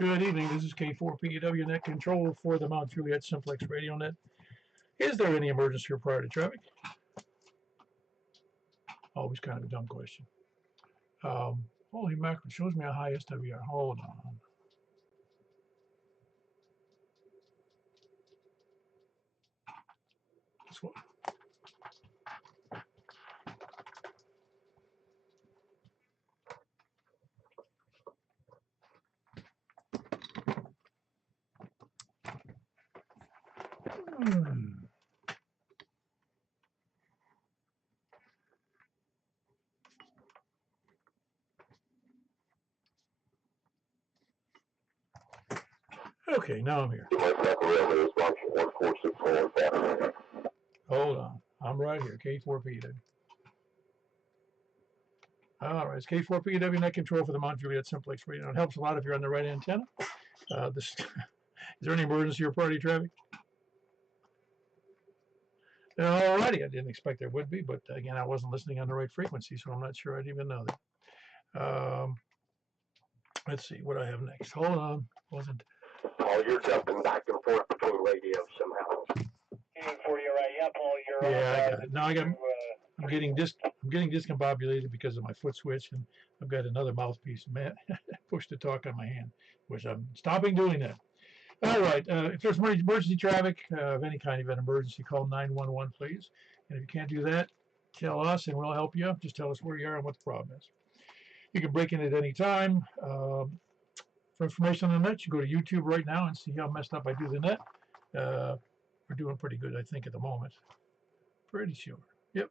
Good evening. This is K4PEW Net Control for the Mount Juliet Simplex Radio Net. Is there any emergency or priority traffic? Always kind of a dumb question. Holy mackerel, it shows me a high SWR. Hold on. This one. Okay, now I'm here. Hold on. I'm right here. K4PEW. All right, it's K4PEW Net Control for the Mount Juliet Simplex Radio. It helps a lot if you're on the right antenna. Is there any emergency or priority traffic? Alrighty, I didn't expect there would be, but again, I wasn't listening on the right frequency, so I'm not sure I'd even know that. Let's see what I have next. Hold on. Wasn't. Paul, you're jumping back and forth between radios somehow. For you, right? Yeah, Paul, you're on. Yeah, I got it. Now I'm getting discombobulated because of my foot switch, and I've got another mouthpiece, push to talk on my hand, which I'm stopping doing that. All right. If there's emergency traffic of any kind of an emergency, call 911, please. And if you can't do that, tell us, and we'll help you. Just tell us where you are and what the problem is. You can break in at any time. For information on the net, you go to YouTube right now and see how messed up I do the net. We're doing pretty good, I think, at the moment. Pretty sure. Yep.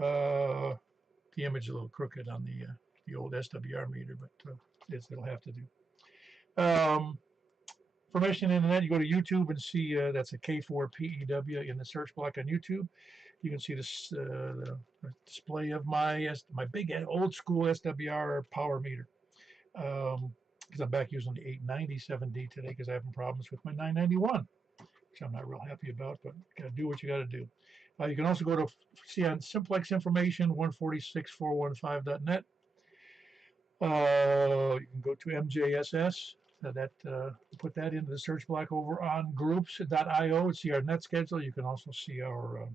The image is a little crooked on the old SWR meter, but it'll have to do. Information in the net, you go to YouTube and see that's a K4PEW in the search block on YouTube. You can see this the display of my big old school SWR power meter. Because I'm back using the 897D today because I'm having problems with my 991, which I'm not real happy about, but got to do what you got to do. You can also go to see on Simplex Information 146415.net. You can go to MJSS. Put that into the search block over on groups.io and see our net schedule. You can also see our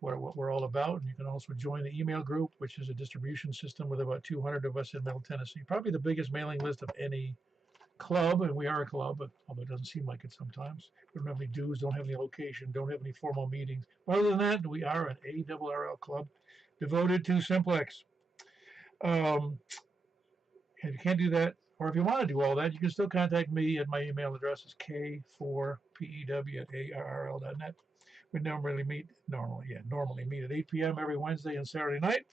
what we're all about, and you can also join the email group, which is a distribution system with about 200 of us in Middle Tennessee. Probably the biggest mailing list of any club, and we are a club, although it doesn't seem like it sometimes. We don't have any dues, don't have any location, don't have any formal meetings. But other than that, we are an ARRL club devoted to Simplex. And if you can't do that, or if you want to do all that, you can still contact me at my email address is k4pew@arrl.net. We normally meet at 8 p.m. every Wednesday and Saturday night,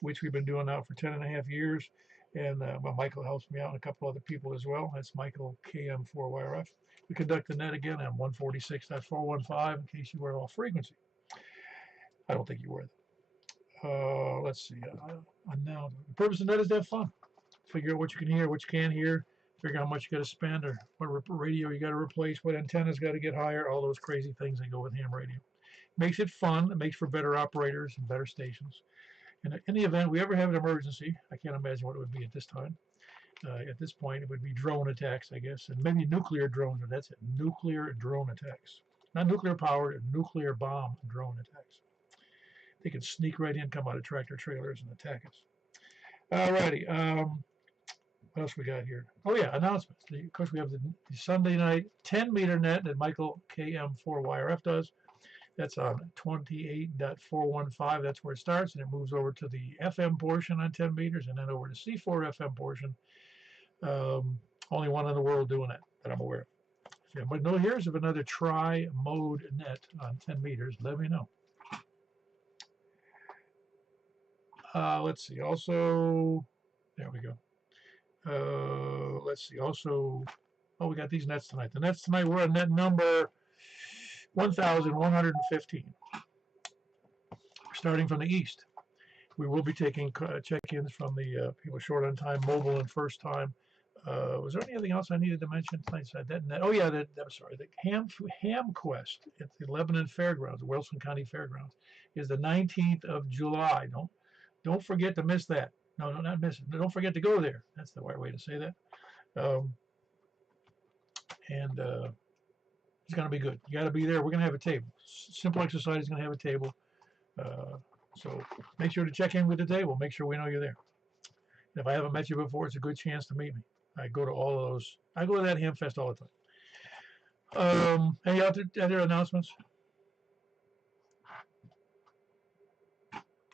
which we've been doing now for 10.5 years. And Michael helps me out and a couple other people as well. That's Michael KM4YRF. We conduct the net again on 146.415 in case you were off frequency. I don't think you were. Let's see. Now, the purpose of the net is to have fun. Figure out what you can hear, what you can't hear, figure out how much you got to spend, or what radio you got to replace, what antennas got to get higher, all those crazy things that go with ham radio. Makes it fun. It makes for better operators and better stations. And in the event we ever have an emergency, I can't imagine what it would be at this time. At this point, it would be drone attacks, I guess, and maybe nuclear drones, or that's it, nuclear drone attacks. Not nuclear powered, nuclear bomb drone attacks. They can sneak right in, come out of tractor trailers and attack us. All righty. What else we got here? Oh, yeah, announcements. Of course, we have the Sunday night 10-meter net that Michael KM4YRF does. That's on 28.415. That's where it starts, and it moves over to the FM portion on 10 meters and then over to C4 FM portion. Only one in the world doing that I'm aware of. If anybody knows, here's of another tri-mode net on 10 meters, let me know. Let's see. Also, there we go. Let's see. Also, we got these nets tonight. The nets tonight, we're on net number 1,115. Starting from the east. We will be taking check-ins from the people short on time, mobile, and first time. Was there anything else I needed to mention tonight? Oh, yeah, I'm sorry. The Ham Quest at the Lebanon Fairgrounds, the Wilson County Fairgrounds, is the 19th of July. Don't forget to miss that. No, not miss it. Don't forget to go there. That's the right way to say that. And it's going to be good. You got to be there. We're going to have a table. Simplex Society is going to have a table. So make sure to check in with the table. Make sure we know you're there. And if I haven't met you before, it's a good chance to meet me. I go to all of those. I go to that ham fest all the time. Any other announcements?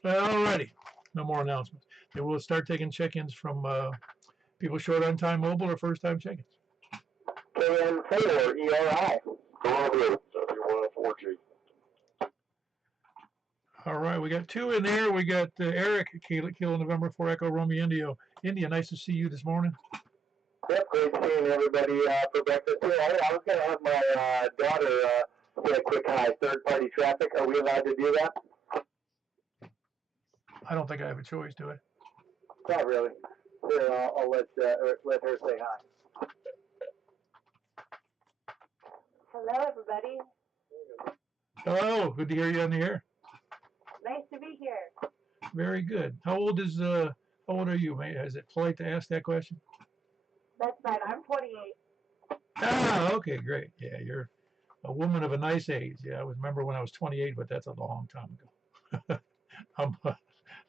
Alrighty. No more announcements. Then we'll start taking check-ins from people short on time mobile or first time check-ins. KN4 ERI. Columbia 71 All right, we got two in there. We got Eric, Kilo November 4 Echo Romeo India. Nice to see you this morning. Yep, great seeing everybody for breakfast here. I was going to have my daughter say a quick hi. Third-party traffic. Are we allowed to do that? I don't think I have a choice, do I? Not really. Here, I'll let her say hi. Hello, everybody. Hello, good to hear you on the air. Nice to be here. Very good. How old are you, mate? Is it polite to ask that question? That's right. I'm 28. Ah, okay, great. Yeah, you're a woman of a nice age. Yeah, I remember when I was 28, but that's a long time ago.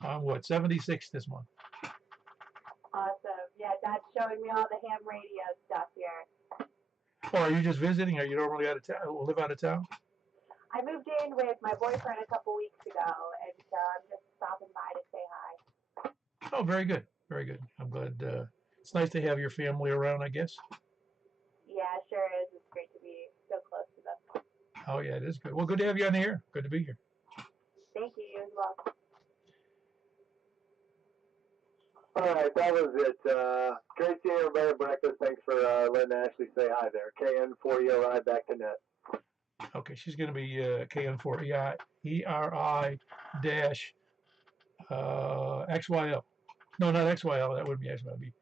I'm what, 76 this month. Awesome. Yeah, Dad's showing me all the ham radio stuff here. Oh, are you just visiting? Are you normally out of town? Live out of town? I moved in with my boyfriend a couple weeks ago, and so I'm just stopping by to say hi. Oh, very good. Very good. I'm glad. It's nice to have your family around, I guess. Yeah, sure is. It's great to be so close to them. Oh, yeah, it is good. Well, good to have you on the air. Good to be here. Thank you. You as well. All right, that was it. Great seeing everybody at breakfast. Thanks for letting Ashley say hi there. KN4 ERI back to net. Okay, she's going to be KN4 ERI dash XYL. No, not XYL. That wouldn't be XYL. It'd be,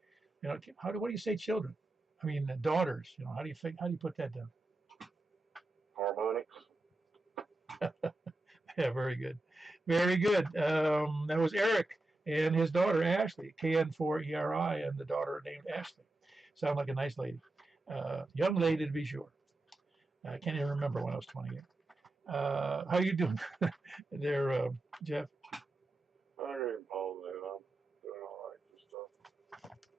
what do you say, children? I mean, daughters. How do you put that down? Harmonics. Yeah, very good. Very good. That was Eric and his daughter, Ashley, KN4 ERI, and the daughter named Ashley. Sound like a nice lady. Young lady, to be sure. I can't even remember when I was 28. How you doing there, Jeff? I ain't positive. I'm doing all right. Just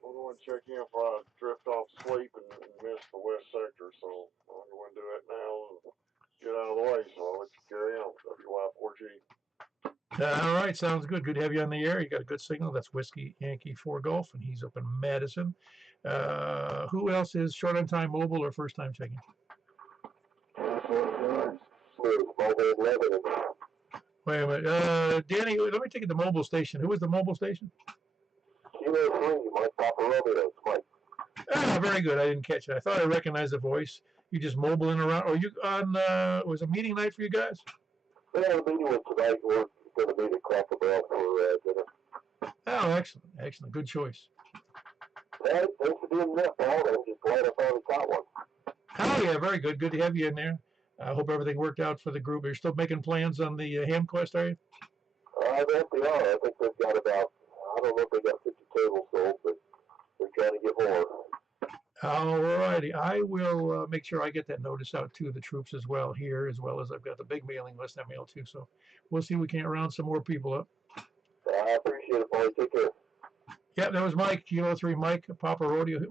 we'll go and check in before I drift off sleep and miss the west sector. So I'll go and do it now and get out of the way. So I'll let you carry on. WY4G. All right, sounds good. Good to have you on the air. You got a good signal. That's Whiskey Yankee 4 Golf, and he's up in Madison. Who else is short on time mobile or first time checking? Wait a minute. Danny, let me take you to the mobile station. Who is the mobile station? Kilo 3, Mike Papa Romeo. Mike. Ah, very good. I didn't catch it. I thought I recognized the voice. You just mobiling around. Oh, you on? Was it a meeting night for you guys? Yeah, the meeting was tonight. We're going to meet at Cracker Barrel for dinner. Oh, excellent. Excellent. Good choice. Hey, thanks for doing that, Paul. I'm just glad I finally caught one. Oh, yeah, very good. Good to have you in there. I hope everything worked out for the group. You're still making plans on the ham quest, are you? I bet they are. I think they've got about, I don't know if they got 50 tables sold, but they're trying to get more. All righty. I will make sure I get that notice out to the troops as well here, as well as I've got the big mailing list I mail too. So we'll see if we can't round some more people up. I appreciate it, Paul. Take care. Yeah, that was Mike, Kilo 3 Mike, Papa Rodeo,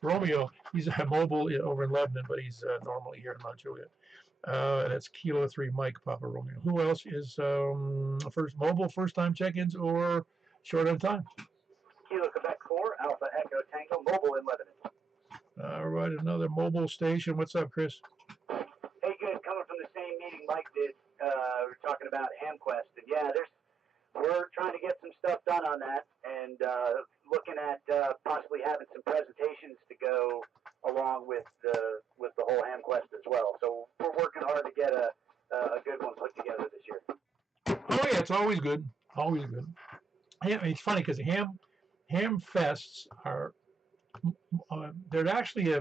Romeo. He's mobile over in Lebanon, but he's normally here in Mount Juliet. That's Kilo 3 Mike, Papa Romeo. Who else is first time check-ins or short on time? Kilo Quebec 4, Alpha Echo Tango, mobile in Lebanon. All right, another mobile station. What's up, Chris? Hey, good. Coming from the same meeting Mike did, we're talking about HamQuest, and yeah, we're trying to get some stuff done on that, and looking at possibly having some presentations to go along with the whole HamQuest as well. So we're working hard to get a good one put together this year. Oh yeah, it's always good. Always good. Yeah, it's funny because ham fests are they're actually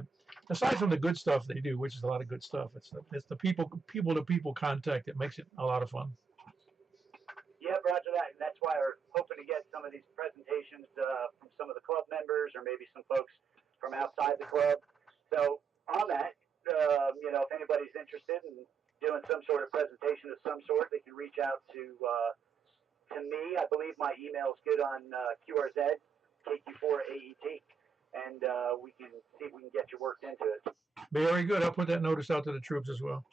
aside from the good stuff they do, which is a lot of good stuff. It's the people to people contact that makes it a lot of fun. Yeah, Roger that, and that's why we're hoping hoping to get some of these presentations from some of the club members or maybe some folks from outside the club. So on that, if anybody's interested in doing some sort of presentation of some sort, they can reach out to me. I believe my email is good on QRZ, KQ4AET, and we can see if we can get you worked into it. Very good. I'll put that notice out to the troops as well.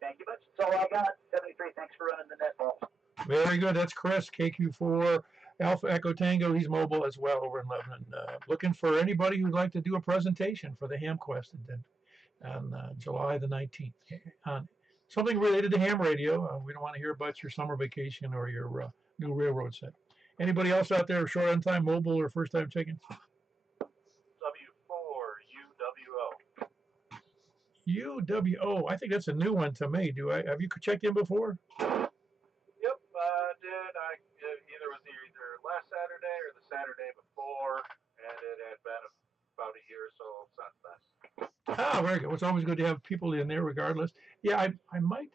Thank you much. That's all I got. 73. Thanks for running the net ball. Very good. That's Chris, KQ4 Alpha Echo Tango. He's mobile as well over in Lebanon. Looking for anybody who'd like to do a presentation for the HamQuest on July the 19th. On something related to ham radio. We don't want to hear about your summer vacation or your new railroad set. Anybody else out there short on time, mobile, or first time chickens? UWO. I think that's a new one to me. Have you checked in before? Yep, I did. Either last Saturday or the Saturday before, and it had been about a year or so since then. Ah, very good. It's always good to have people in there, regardless. Yeah, I might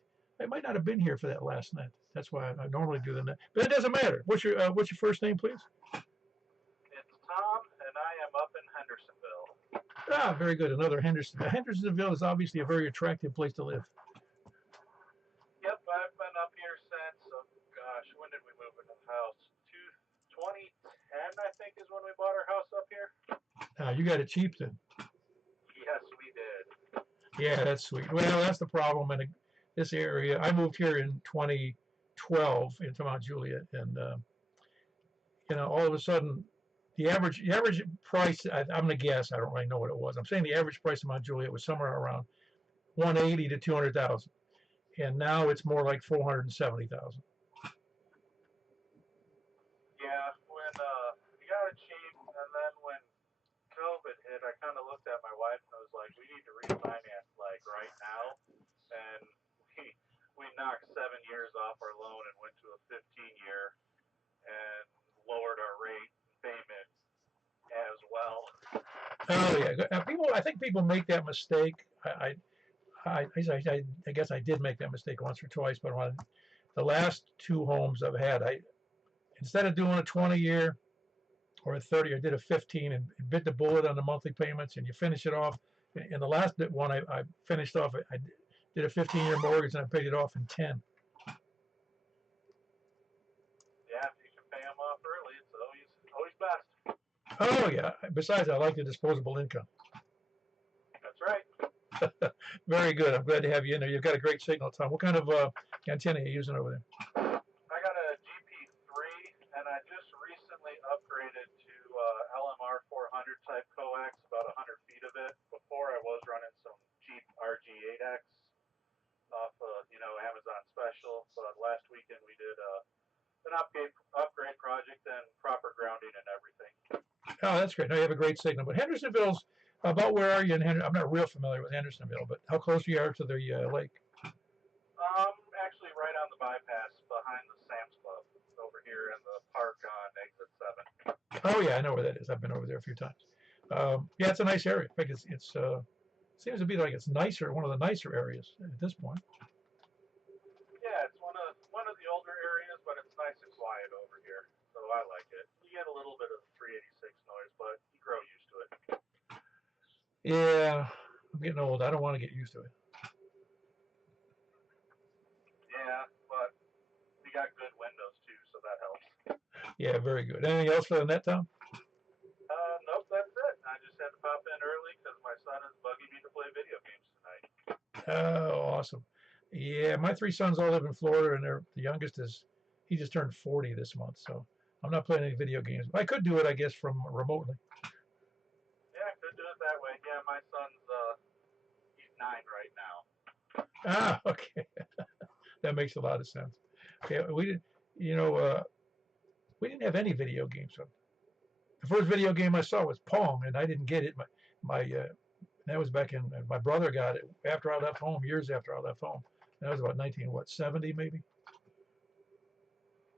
not have been here for that last net. That's why I normally do the net, but it doesn't matter. What's your first name, please? It's Tom, and I am up in Hendersonville. Ah, very good. Another Hendersonville. Hendersonville is obviously a very attractive place to live. Yep, I've been up here since, when did we move into the house? 2010, I think, is when we bought our house up here. You got it cheap then. Yes, we did. Yeah, that's sweet. Well, that's the problem in this area. I moved here in 2012 into Mount Juliet, and all of a sudden, the average price, I'm going to guess, I don't really know what it was. I'm saying the average price of Mount Juliet was somewhere around 180 to 200,000, and now it's more like 470,000. Yeah, when we got it cheap, and then when COVID hit, I kind of looked at my wife and I was like, we need to refinance like right now, and we knocked 7 years off our loan and went to a 15-year and lowered our rate payment as well. Oh yeah, I think people make that mistake. I guess I did make that mistake once or twice, but on the last 2 homes I've had, instead of doing a 20-year or a 30, I did a 15 and bit the bullet on the monthly payments, and you finish it off. In the last one I finished off, I did a 15-year mortgage and I paid it off in 10. Yeah, if you can pay them off early, it's always best. Oh yeah. Besides, I like the disposable income. That's right. Very good. I'm glad to have you in there. You've got a great signal, Tom. What kind of antenna are you using over there? I got a GP3, and I just recently upgraded to LMR 400 type coax, about 100 feet of it. Before I was running some cheap RG8X off Amazon special, but last weekend we did an upgrade project and proper grounding and everything. Oh, that's great. Now you have a great signal. But Hendersonville's about where are you in Hendersonville? I'm not real familiar with Hendersonville, but how close you are to the lake? Actually right on the bypass behind the Sam's Club over here in the park on exit 7. Oh yeah, I know where that is. I've been over there a few times. Yeah, it's a nice area. In fact, it seems to be like it's nicer, one of the nicer areas at this point. Yeah, it's one of the older areas, but it's nice and quiet over here, so I like it. You get a little bit of 386 noise, but you grow used to it. Yeah, I'm getting old. I don't want to get used to it. Yeah, but we got good windows too, so that helps. Yeah, very good. Anything else for the net, Tom? Nope, that's it. I just had to pop in early because my son is bugging me to play video games tonight. Oh, awesome. Yeah, my 3 sons all live in Florida, and the youngest he just turned 40 this month, so I'm not playing any video games. I could do it, I guess, from remotely. Yeah, could do it that way. Yeah, my son's he's 9 right now. Ah, okay. That makes a lot of sense. Yeah, we didn't have any video games. The first video game I saw was Pong, and I didn't get it. That was back in. My brother got it after I left home. Years after I left home. That was about 1970 maybe.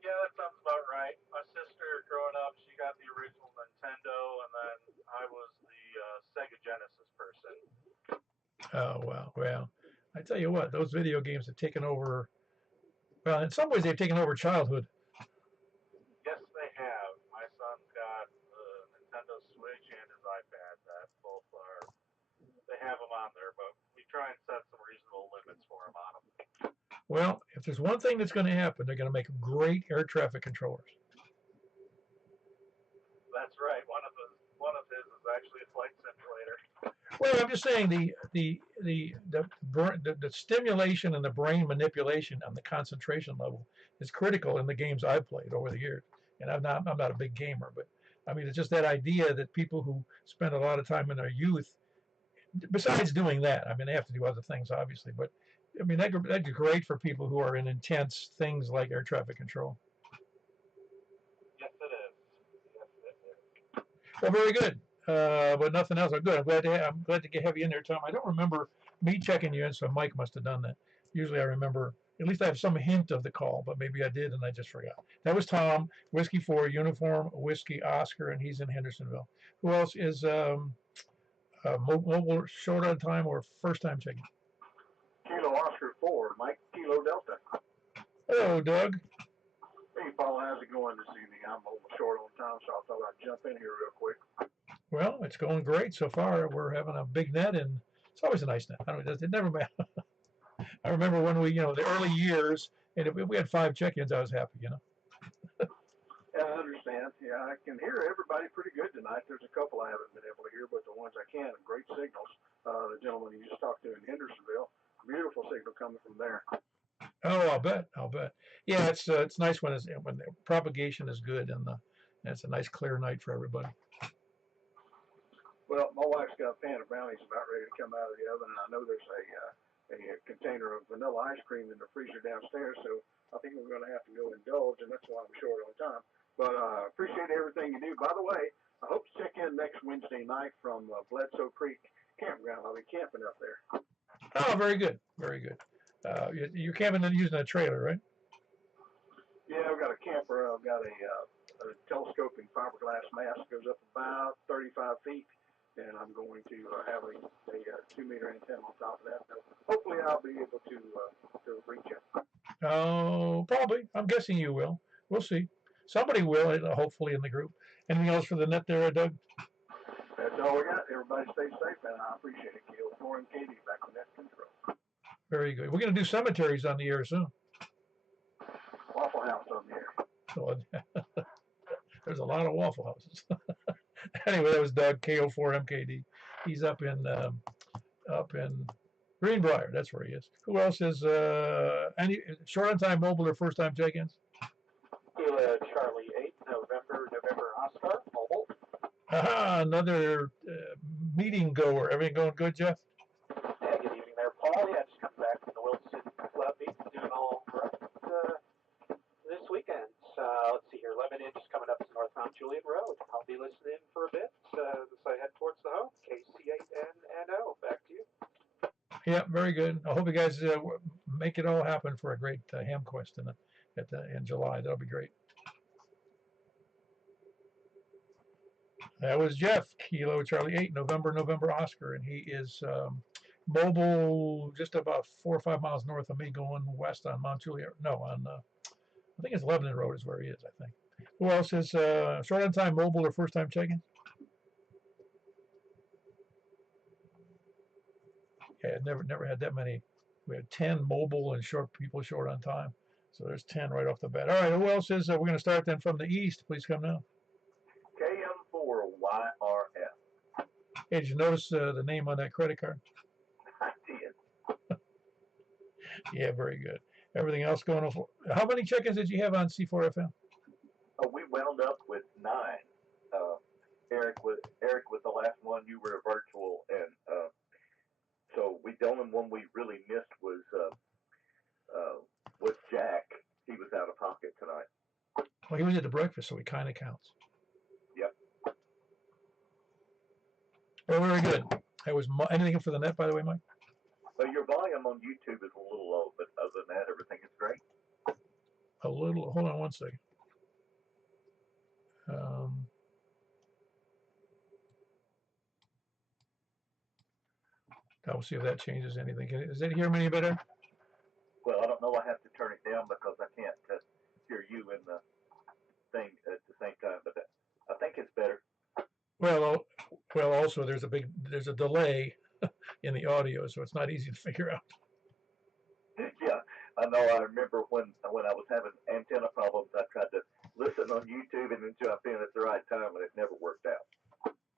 Yeah, that sounds about right. My sister, growing up, she got the original Nintendo, and then I was the Sega Genesis person. Oh wow. Well, I tell you what, those video games have taken over. Well, in some ways, they've taken over childhood. Yes, they have. My son's got the Nintendo Switch and his iPad. That both are. They have them on there, but we try and set some reasonable limits for them on them. Well, if there's one thing that's going to happen, they're going to make great air traffic controllers. That's right. One of his is actually a flight simulator. Well, I'm just saying the stimulation and the brain manipulation and the concentration level is critical in the games I've played over the years. And I'm not a big gamer, but I mean it's just that idea that people who spend a lot of time in their youth, besides doing that, I mean they have to do other things obviously, but I mean that'd be great for people who are in intense things like air traffic control. Yes, it is. Yes, it is. Well, very good. But nothing else. I'm good. I'm glad to have you in there, Tom. I don't remember me checking you in, so Mike must have done that. Usually, I remember. At least I have some hint of the call, but maybe I did and I just forgot. That was Tom, Whiskey 4, Uniform, Whiskey Oscar, and he's in Hendersonville. Who else is mobile, short on time, or first time checking? Kilo Oscar 4, Mike Kilo Delta. Hello, Doug. Hey, Paul, how's it going this evening? I'm a little short on time, so I thought I'd jump in here real quick. Well, it's going great so far. We're having a big net, and it's always a nice net. I don't know, it never matters. I remember when we, the early years, and if we had 5 check-ins, I was happy, Yeah, I understand. Yeah, I can hear everybody pretty good tonight. There's a couple I haven't been able to hear, but the ones I can have great signals. The gentleman you just talked to in Hendersonville, beautiful signal coming from there. Oh, I'll bet. Yeah, it's nice when the propagation is good and it's a nice clear night for everybody. Well, my wife's got a pan of brownies about ready to come out of the oven, and I know there's a container of vanilla ice cream in the freezer downstairs, so I think we're going to have to go indulge, and that's why I'm short on time. But appreciate everything you do. By the way, I hope to check in next Wednesday night from Bledsoe Creek Campground. I'll be camping up there. Oh, very good. You're camping and using a trailer, right? Yeah, I've got a camper. I've got a telescoping fiberglass mast that goes up about 35 feet. And I'm going to have a 2-meter antenna on top of that. So hopefully I'll be able to reach it. Oh, probably. I'm guessing you will. We'll see. Somebody will, hopefully, in the group. Anything else for the net there, Doug? That's all we got. Everybody stay safe, and I appreciate it, Gil. 4MKD back on net control. Very good. We're going to do cemeteries on the air soon. Waffle House on the air. So, there's a lot of Waffle Houses. Anyway, that was Doug, KO4MKD. He's up in Greenbrier. That's where he is. Who else is any short on time mobile or first time check-ins? Charlie 8, November Oscar, mobile. Aha, another meeting goer. Everything going good, Jeff? Yeah, good evening there, Paul. Yeah, just come back from the Wilson Club meeting, doing all right this weekend. Let's see here, Lebanon just coming up to North Mount Juliet Road. I'll be listening for a bit as I head towards the home. KC8NO. Back to you. Yeah, very good. I hope you guys make it all happen for a great ham quest in July. That'll be great. That was Jeff, Kilo Charlie 8, November Oscar, and he is mobile just about 4 or 5 miles north of me, going west on Mount Juliet. No, on I think it's Lebanon Road is where he is, I think. Who else is short on time mobile or first time checking? Yeah, never had that many. We had 10 mobile and people short on time. So there's 10 right off the bat. All right, who else is? We're going to start then from the east. Please come now. KM4YRF. Hey, did you notice the name on that credit card? I did. Yeah, very good. Everything else going on. How many check-ins did you have on C4FM? We wound up with 9. Eric was the last one. You were a virtual, and so the only one we really missed was Jack. He was out of pocket tonight. Well, he was at the breakfast, so he kind of counts. Yep. Well, very good. That was anything for the net, by the way, Mike? Your volume on YouTube is a little low, but other than that, everything is great. A little. Hold on one second. I will see if that changes anything. Is it hear me any better? Well, I don't know. I have to turn it down because I can't hear you in the thing. Well, also there's a delay in the audio, so it's not easy to figure out. Yeah, I know. I remember when I was having antenna problems, I tried to listen on YouTube and then jump in at the right time, and it never worked out.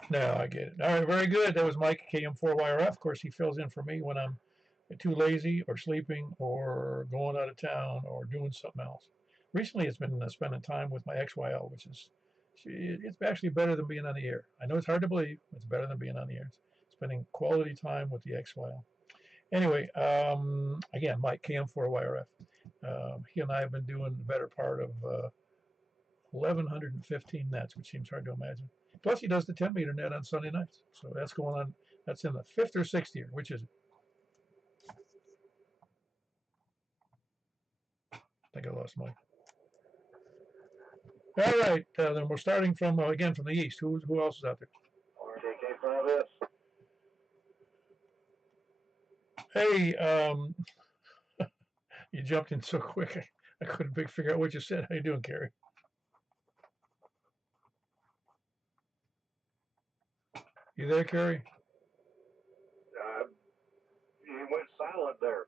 No, I get it. All right, very good. That was Mike KM4YRF. Of course, he fills in for me when I'm too lazy or sleeping or going out of town or doing something else. Recently, it's been spending time with my XYL, which is it's actually better than being on the air. I know it's hard to believe, but it's better than being on the air. Spending quality time with the XYL. Anyway, again, Mike KM4YRF. He and I have been doing the better part of 1,115 nets, which seems hard to imagine. Plus, he does the 10-meter net on Sunday nights. So that's going on. That's in the 5th or 6th year. Which is it? I think I lost Mike. All right, then we're starting from again from the east. Who else is out there? KK5S. Hey, you jumped in so quick. I couldn't figure out what you said. How you doing, Carrie? You there, Carrie? You went silent there.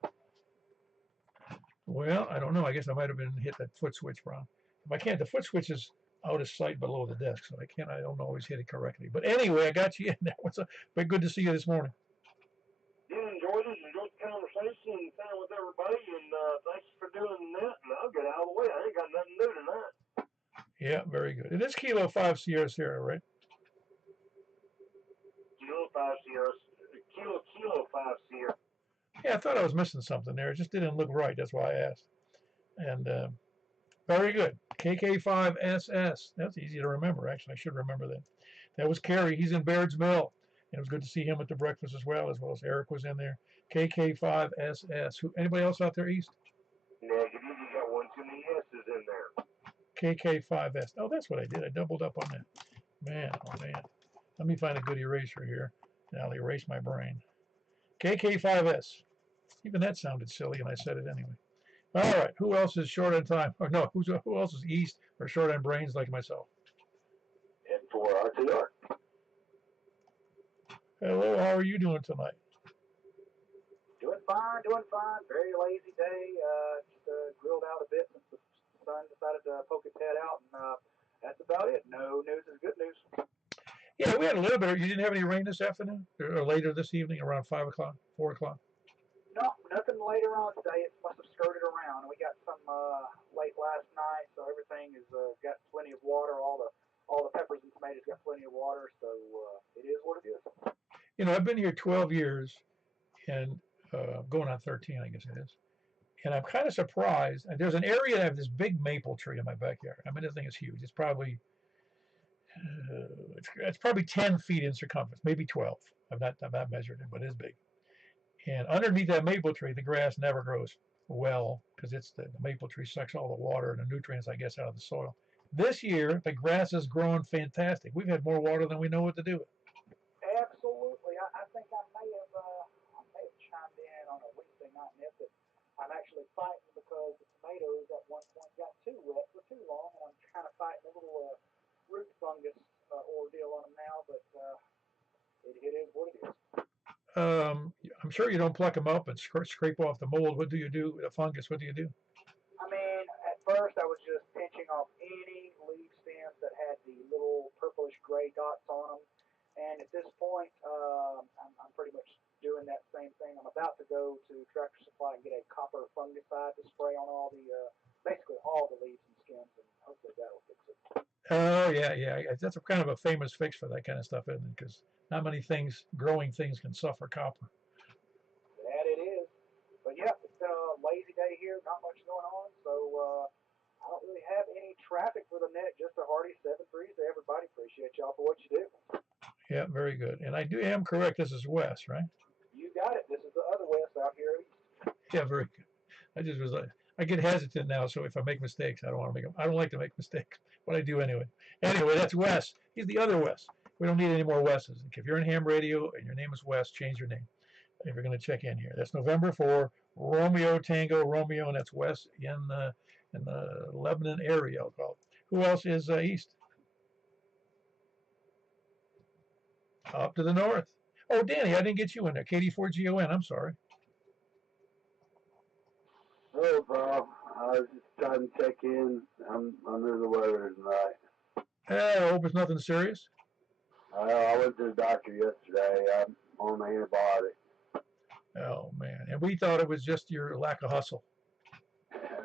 Well, I don't know. I guess I might have been hit that foot switch wrong. If I can't, the foot switch is out of sight below the desk, so I don't always hit it correctly. But anyway, I got you in there. What's up? But good to see you this morning. Yeah, enjoyed the conversation and time with everybody, and thanks for doing that. And I'll get out of the way. I ain't got nothing to do tonight. Yeah, very good. It is Kilo 5 Sierra Sierra, right? Kilo 5 Sierra. Kilo 5 Sierra. Yeah, I thought I was missing something there. It just didn't look right. That's why I asked. And very good. KK5SS. That's easy to remember, actually. I should remember that. That was Kerry. He's in Baird's Mill. And it was good to see him at the breakfast as well as Eric was in there. KK5SS. Anybody else out there east? Negative. You got one too many S's in there. KK5S. Oh, that's what I did. I doubled up on that. Man, oh man. Let me find a good eraser here. And I'll erase my brain. KK5S. Even that sounded silly, and I said it anyway. All right. Who else is short on time? Or no, who else is east or short on brains like myself? And for RTR. Hello. How are you doing tonight? Doing fine. Very lazy day. Just grilled out a bit since the sun decided to poke its head out, and that's about it. No news is good news. Yeah, we had a little bit. You didn't have any rain this afternoon or later this evening around 5 o'clock, 4 o'clock? No, nothing later on today. It must have skirted around. We got some late last night, so everything is got plenty of water. All the peppers and tomatoes got plenty of water, so it is what it is. You know, I've been here 12 years and going on 13, I guess it is. And I'm kind of surprised. And there's an area that I have this big maple tree in my backyard. I mean, this thing is huge. It's probably 10 feet in circumference, maybe 12. I've not measured it, but it is big. And underneath that maple tree, the grass never grows well because the maple tree sucks all the water and the nutrients, I guess, out of the soil. This year, the grass is growing fantastic. We've had more water than we know what to do with. Absolutely. I think I may have chimed in on a Wednesday night message. I'm actually fighting because the tomatoes at one point got too wet for too long, and I'm kind of fighting a little root fungus ordeal on them now, but it is what it is. I'm sure you don't pluck them up and scrape off the mold. What do you do? The fungus, what do you do? I mean, at first I was just pinching off any leaf stems that had the little purplish gray dots on them. And at this point, I'm pretty much doing that same thing. I'm about to go to Tractor Supply and get a copper fungicide to spray on basically all the leaves and stems, and hopefully that'll fix it. Oh, yeah. That's kind of a famous fix for that kind of stuff, isn't it? Because not many growing things can suffer copper. That it is. But yeah, it's been a lazy day here, not much going on, so I don't really have any traffic for the net, just a hearty 7-3 to everybody. Appreciate y'all for what you do. Yeah, very good. And I am correct, this is Wes, right? You got it. This is the other Wes out here east. Yeah, very good. I get hesitant now, so if I make mistakes, I don't want to make them. I don't like to make mistakes, but I do anyway. Anyway, that's Wes. He's the other Wes. We don't need any more Wes's. If you're in ham radio and your name is Wes, change your name. If you're going to check in here, that's November for Romeo Tango Romeo, and that's Wes in the Lebanon area. I'll call it. Who else is east? Up to the north. Oh, Danny, I didn't get you in there. KD4GON, I'm sorry. Oh, Bob, I was just trying to check in. I'm under the weather tonight. I hope it's nothing serious. I went to the doctor yesterday. I'm on antibiotics. Oh, man. And we thought it was just your lack of hustle.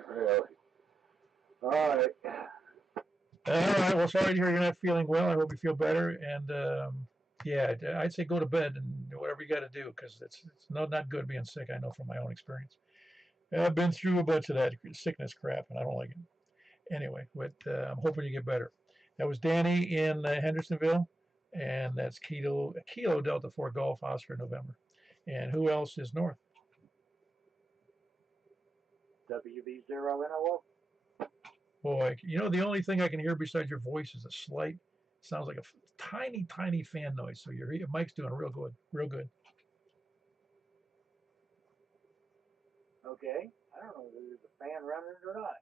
Really? All right. All right. Well, sorry to hear you're not feeling well. I hope you feel better. And yeah, I'd say go to bed and do whatever you got to do because it's not good being sick. I know from my own experience. I've been through a bunch of that sickness crap, and I don't like it. Anyway, but I'm hoping you get better. That was Danny in Hendersonville, and that's Kilo Delta 4 Golf Oscar November. And who else is north? WB0NO. Boy, you know, the only thing I can hear besides your voice is a slight, sounds like a tiny, tiny fan noise. So your mic's doing real good, real good. Okay, I don't know if there's a fan running or not.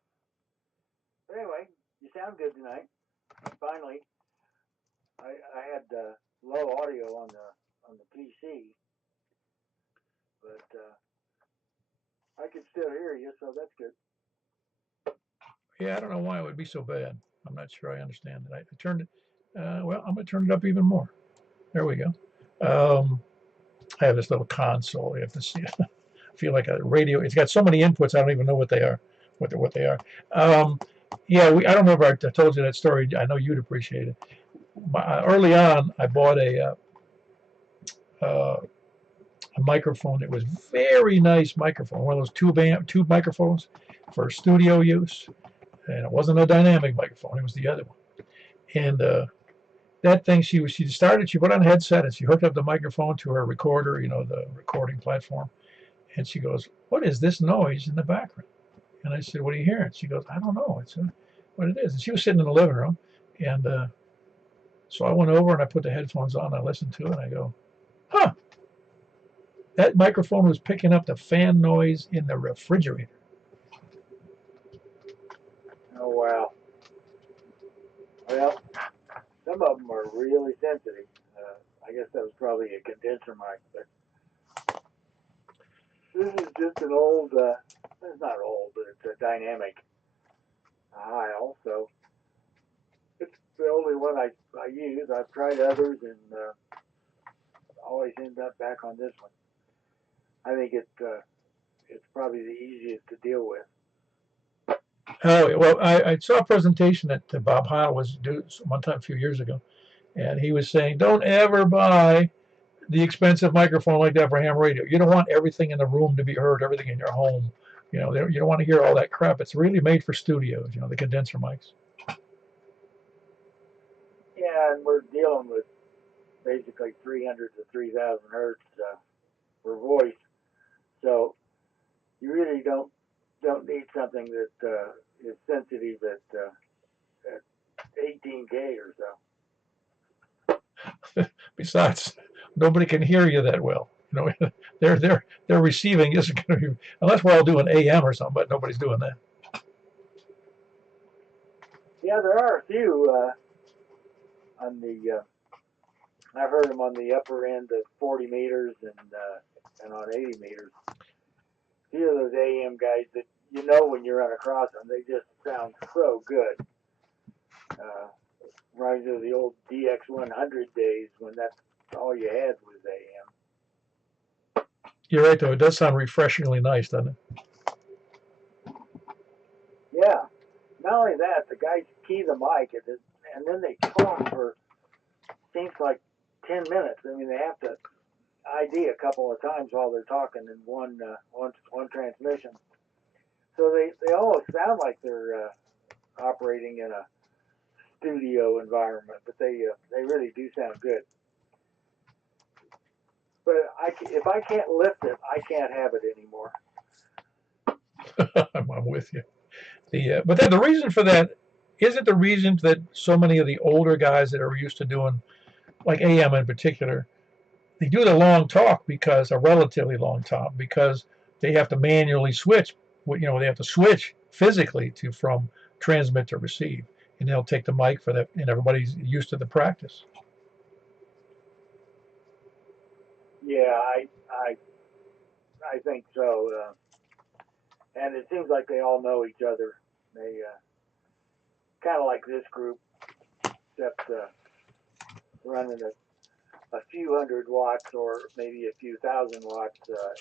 But anyway, you sound good tonight. Finally, I had low audio on the PC, but I can still hear you, so that's good. Yeah, I don't know why it would be so bad. I'm not sure I understand it. I turned it, well, I'm going to turn it up even more. There we go. I have this little console. You have to see it. I feel like a radio. It's got so many inputs, I don't even know what they are. Yeah, I don't remember I told you that story. I know you'd appreciate it. Early on, I bought a microphone. It was very nice microphone, one of those tube microphones for studio use. And it wasn't a dynamic microphone. It was the other one. And that thing, she put on a headset and she hooked up the microphone to her recorder, you know, the recording platform. And she goes, "What is this noise in the background?" And I said, "What are you hearing?" She goes, "I don't know. It's what it is." And she was sitting in the living room. And so I went over and I put the headphones on. I listened to it and I go, "Huh, that microphone was picking up the fan noise in the refrigerator." Oh, wow. Well, some of them are really sensitive. I guess that was probably a condenser mic, but this is just an old, it's not old, but it's a dynamic aisle, so it's the only one I use. I've tried others and always end up back on this one. I think it's probably the easiest to deal with. Oh, well, I saw a presentation that Bob Heil was doing one time a few years ago, and he was saying, don't ever buy the expensive microphone like that for ham radio. You don't want everything in the room to be heard, everything in your home. You know, you don't want to hear all that crap. It's really made for studios, you know, the condenser mics. Yeah, and we're dealing with basically 300 to 3,000 hertz for voice, so you really don't need something that is sensitive at 18K or so. Besides, nobody can hear you that well. You know, their receiving isn't going to be, unless we're all doing AM or something, but nobody's doing that. Yeah, there are a few on the. I've heard them on the upper end of 40 meters and on 80 meters. A few of those AM guys that you know when you run across them, they just sound so good. Reminds me of the old DX100 days when that's all you had was AM. You're right, though. It does sound refreshingly nice, doesn't it? Yeah. Not only that, the guys key the mic and then they talk for seems like 10 minutes. I mean, they have to ID a couple of times while they're talking in one transmission. So they almost sound like they're operating in a studio environment, but they really do sound good. But if I can't lift it, I can't have it anymore. I'm with you. But then the reason for that isn't the reason that so many of the older guys that are used to doing, like AM in particular, they do the long talk because a relatively long talk because they have to manually switch. You know, they have to switch physically from transmit to receive, and they'll take the mic for that, and everybody's used to the practice. Yeah, I think so. And it seems like they all know each other. They kind of like this group, except running a few hundred watts or maybe a few thousand watts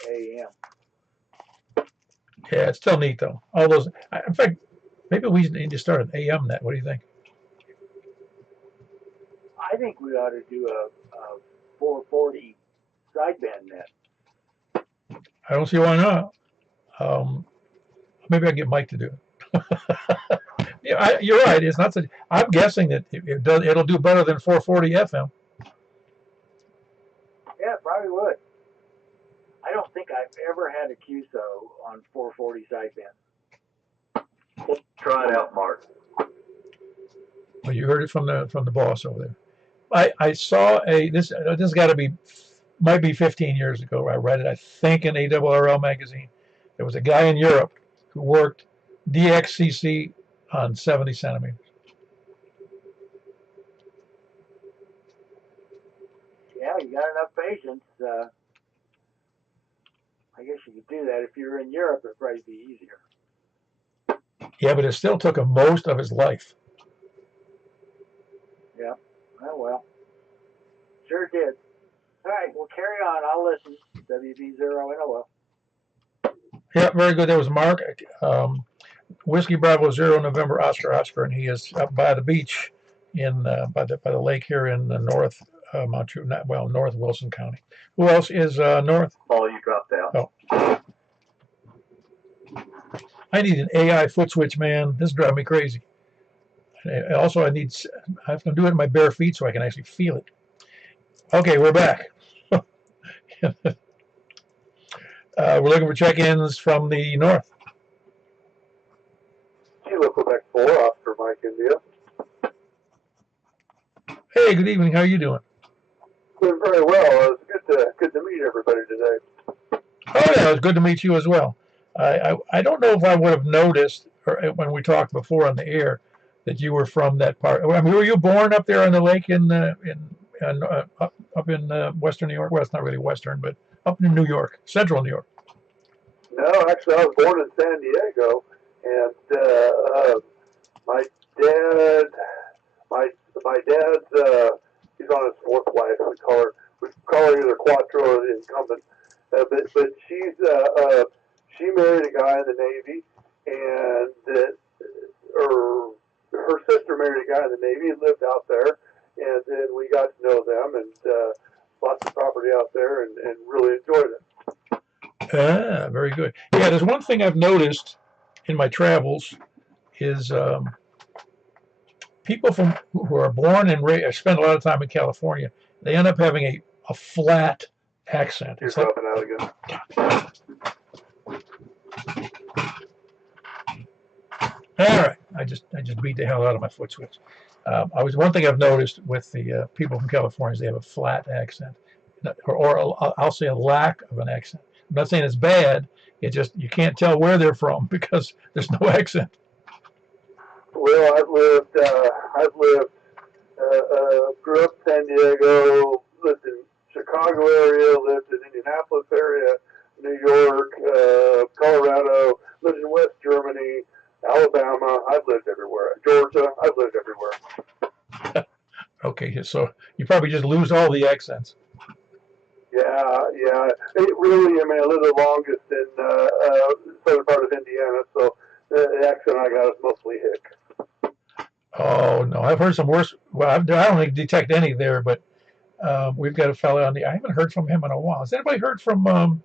AM. Yeah, it's still neat though. All those. In fact, maybe we need to start an AM net. What do you think? I think we ought to do a 440 sideband net. I don't see why not. Maybe I get Mike to do it. Yeah, you're right. It's not such. I'm guessing that it does. It'll do better than 440 FM. Yeah, probably would. I don't think I've ever had a QSO on 440 sideband. We'll try it out, Mark. Well, you heard it from the boss over there. I saw this got to be might be 15 years ago. I read it, I think, in ARRL magazine. There was a guy in Europe who worked DXCC on 70 centimeters. Yeah, you got enough patience. I guess you could do that. If you were in Europe, it'd probably be easier. Yeah, but it still took him most of his life. Yeah. Oh, well. Sure did. All right, well, carry on. I'll listen. WB0NOL. Yeah, very good. There was Mark. Whiskey Bravo 0 November Oscar, and he is up by the beach in by the lake here in the north north Wilson County. Who else is north? Oh, you dropped out. Oh. I need an AI foot switch, man. This drives me crazy. Also, I have to do it in my bare feet so I can actually feel it. Okay, we're back. We're looking for check-ins from the north. Kilo Quebec 4, Oscar Mike India. Hey, good evening. How are you doing? Doing very well. It's good to meet everybody today. Oh yeah, it was good to meet you as well. I don't know if I would have noticed when we talked before on the air that you were from that part. I mean, were you born up there on the lake up in western New York? Well, it's not really western, but up in New York, central New York. No, actually, I was born in San Diego, and my dad's he's on his fourth wife. We call her either Quattro or the incumbent. But she married a guy in the Navy, and her sister married a guy in the Navy and lived out there, and then we got to know them and bought some property out there and really enjoyed it. Ah, very good. Yeah, there's one thing I've noticed in my travels is people who are born and raised, spend a lot of time in California, they end up having a flat accent. You're dropping out again. All right, I just beat the hell out of my foot switch. One thing I've noticed with the people from California is they have a flat accent, or I'll say a lack of an accent. I'm not saying it's bad. It just you can't tell where they're from because there's no accent. Well, grew up in San Diego, lived in Chicago area, lived in Indianapolis area, New York, Colorado, lived in West Germany, Alabama. I've lived everywhere. Georgia. I've lived everywhere. Okay, so you probably just lose all the accents. Yeah. It really, I lived the longest in the southern part of Indiana, so the accent I got is mostly hick. Oh no, I've heard some worse. Well, I don't detect any there, but we've got a fellow on the. I haven't heard from him in a while. Has anybody heard from Earl?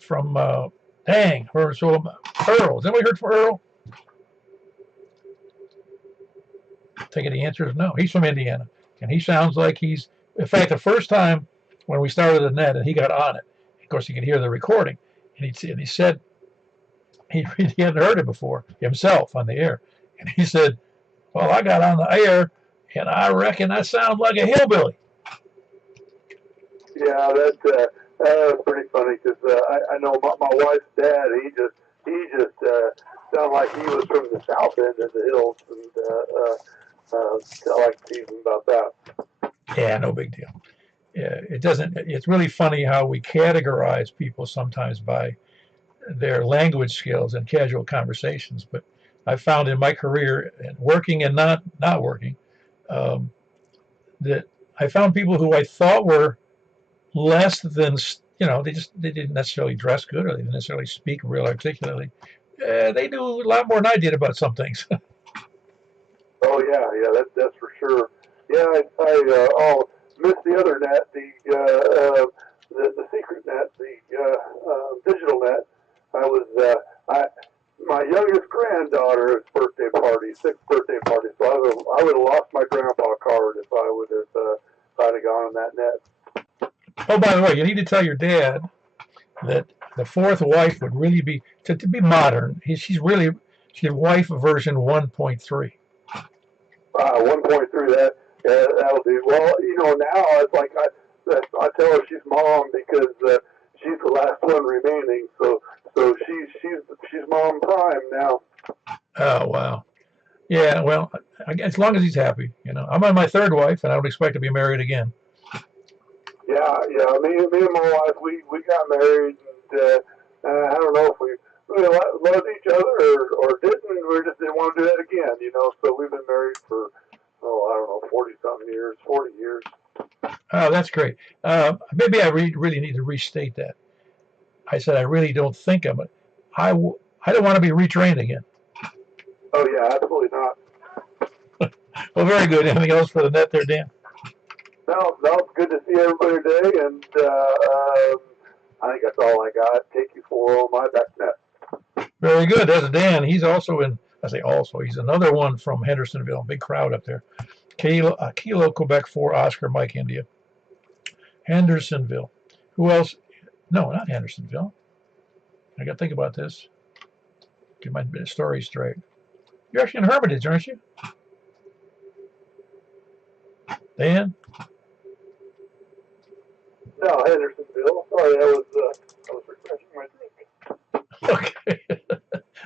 Has anybody heard from Earl? I think the answer is no. He's from Indiana, and he sounds like he's. In fact, the first time when we started the net and he got on it, of course, you could hear the recording, and he said he hadn't heard it before himself on the air, and he said, "Well, I got on the air, and I reckon I sound like a hillbilly." Yeah, that's pretty funny because I know my wife's dad. He just sounded like he was from the south end of the hills, and I like to tease him about that. Yeah, no big deal. it doesn't. It's really funny how we categorize people sometimes by their language skills and casual conversations. But I found in my career, working and not working, um, that I found people who I thought were less than, they didn't necessarily dress good or they didn't necessarily speak real articulately. They knew a lot more than I did about some things. Oh yeah, that's for sure. Yeah, I missed the other net, the secret net, the digital net. I was I my youngest granddaughter's birthday party, sixth birthday party. So I would have lost my grandpa card if I would have if I'd have gone on that net. Oh, by the way, you need to tell your dad that the fourth wife would really be to be modern. She's wife version 1.3. 1.3. That'll do. Well, now it's like I tell her she's mom because she's the last one remaining. So she's mom prime now. Oh wow. Yeah. Well, as long as he's happy, I'm on my third wife, and I don't expect to be married again. Yeah. Me and my wife, we got married, and I don't know if we really loved each other or didn't. We just didn't want to do that again. So we've been married for I don't know, 40-something years, 40 years. Oh, that's great. Maybe I really need to restate that. I said I really don't think of it. I don't want to be retrained again. Oh yeah, absolutely not. Well, very good. Anything else for the net there, Dan? No, it's good to see everybody today, and I think that's all I got. KQ4 on my back net. Very good. There's Dan. He's also he's another one from Hendersonville. Big crowd up there. Kilo, Quebec 4, Oscar, Mike, India. Hendersonville. Who else? No, not Hendersonville. I got to think about this. Get my story straight. You're actually in Hermitage, aren't you? Dan? No, Hendersonville. Sorry, I was refreshing my drink. Okay.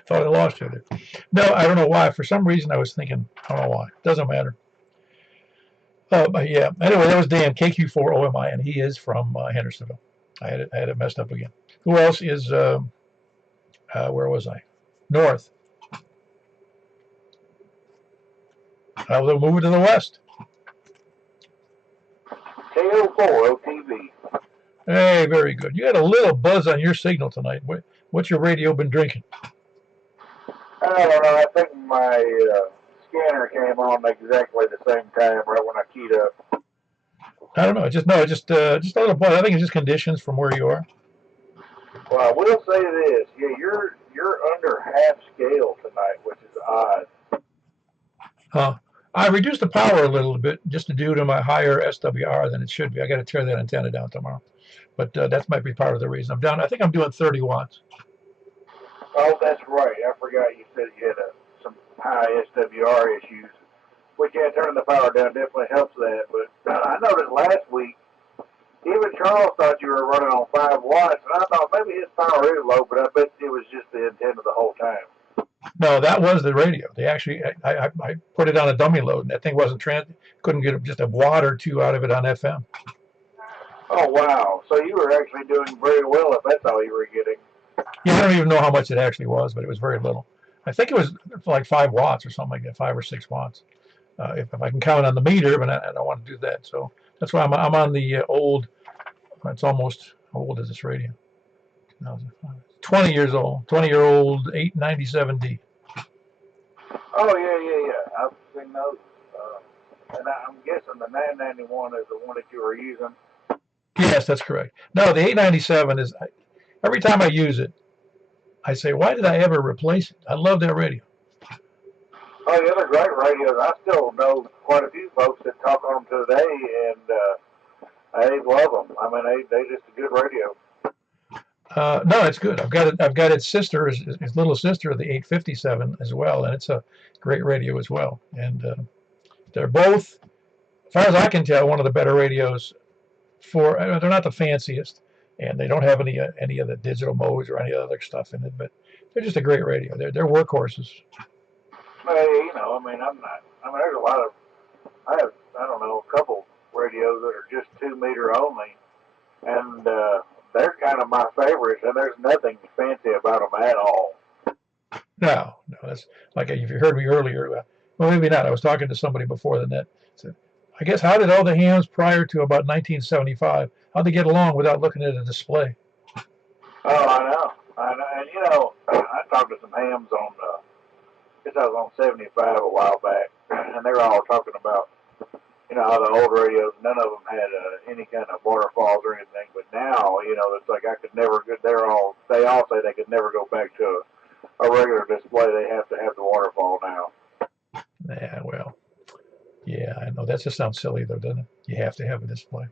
Thought I lost you there. No, I don't know why. For some reason, I was thinking, I don't know why. Doesn't matter. But yeah. Anyway, that was Dan, KQ4 OMI, and he is from Hendersonville. I had it messed up again. Who else is, where was I? North. We'll move it to the west. KO4 OTV. Hey, very good. You got a little buzz on your signal tonight. What's your radio been drinking? I don't know. I think my scanner came on exactly the same time right when I keyed up. I don't know. Just a little buzz. I think it's just conditions from where you are. Well, I will say this. Yeah, you're under half scale tonight, which is odd. I reduced the power a little bit just to due to my higher SWR than it should be. I got to tear that antenna down tomorrow. But that might be part of the reason I'm down. I think I'm doing 30 watts. Oh, that's right. I forgot you said you had some high SWR issues. Which, yeah, turning the power down definitely helps that. But I noticed last week, even Charles thought you were running on 5 watts, and I thought maybe his power is low, but I bet it was just the antenna the whole time. No, that was the radio. They actually, I put it on a dummy load, and that thing wasn't couldn't get just a watt or two out of it on FM. Oh, wow. So you were actually doing very well if that's all you were getting. Yeah, I don't even know how much it actually was, but it was very little. I think it was like 5 watts or something like that, 5 or 6 watts. If I can count on the meter, but I don't want to do that. So that's why I'm on the old, it's almost, how old is this radio? 20 years old, 20-year-old 897D. Oh, yeah. I've seen those. And I'm guessing the 991 is the one that you were using. Yes, that's correct. No, the 897 is, every time I use it, I say, why did I ever replace it? I love that radio. Oh, yeah, they're great radios. I still know quite a few folks that talk on them today, and they love them. I mean, they just a good radio. No, it's good. I've got its sister, his little sister, the 857 as well, and it's a great radio as well. And they're both, as far as I can tell, one of the better radios. They're not the fanciest, and they don't have any of the digital modes or any other stuff in it, but they're just a great radio. They're workhorses. Hey, I mean, there's a lot of, I don't know, a couple radios radios that are just 2 meter only, and they're kind of my favorites. And there's nothing fancy about them at all. No, that's like if you heard me earlier. Well, maybe not. I was talking to somebody before the net. Said, I guess how did all the hams prior to about 1975? How'd they get along without looking at a display? Oh, I know. And you know, I talked to some hams on. I guess I was on 75 a while back, and they were all talking about, you know, how the old radios, none of them had any kind of waterfalls or anything. But now, you know, it's like I could never. They all say they could never go back to a regular display. They have to have the waterfall now. Yeah, well, yeah, I know. That just sounds silly, though, doesn't it? You have to have a display.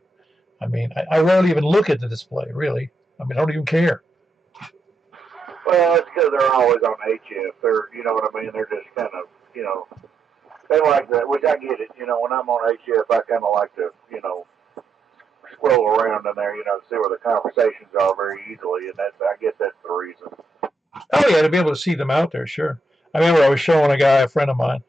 I mean, I rarely even look at the display, really. I mean, I don't even care. Well, it's because they're always on HF. They're, you know what I mean? They're just kind of, you know, they like that, which I get it. You know, when I'm on HF, I kind of like to, you know, scroll around in there, you know, see where the conversations are very easily, and I guess that's the reason. Oh, yeah, to be able to see them out there, sure. I remember I was showing a guy, a friend of mine,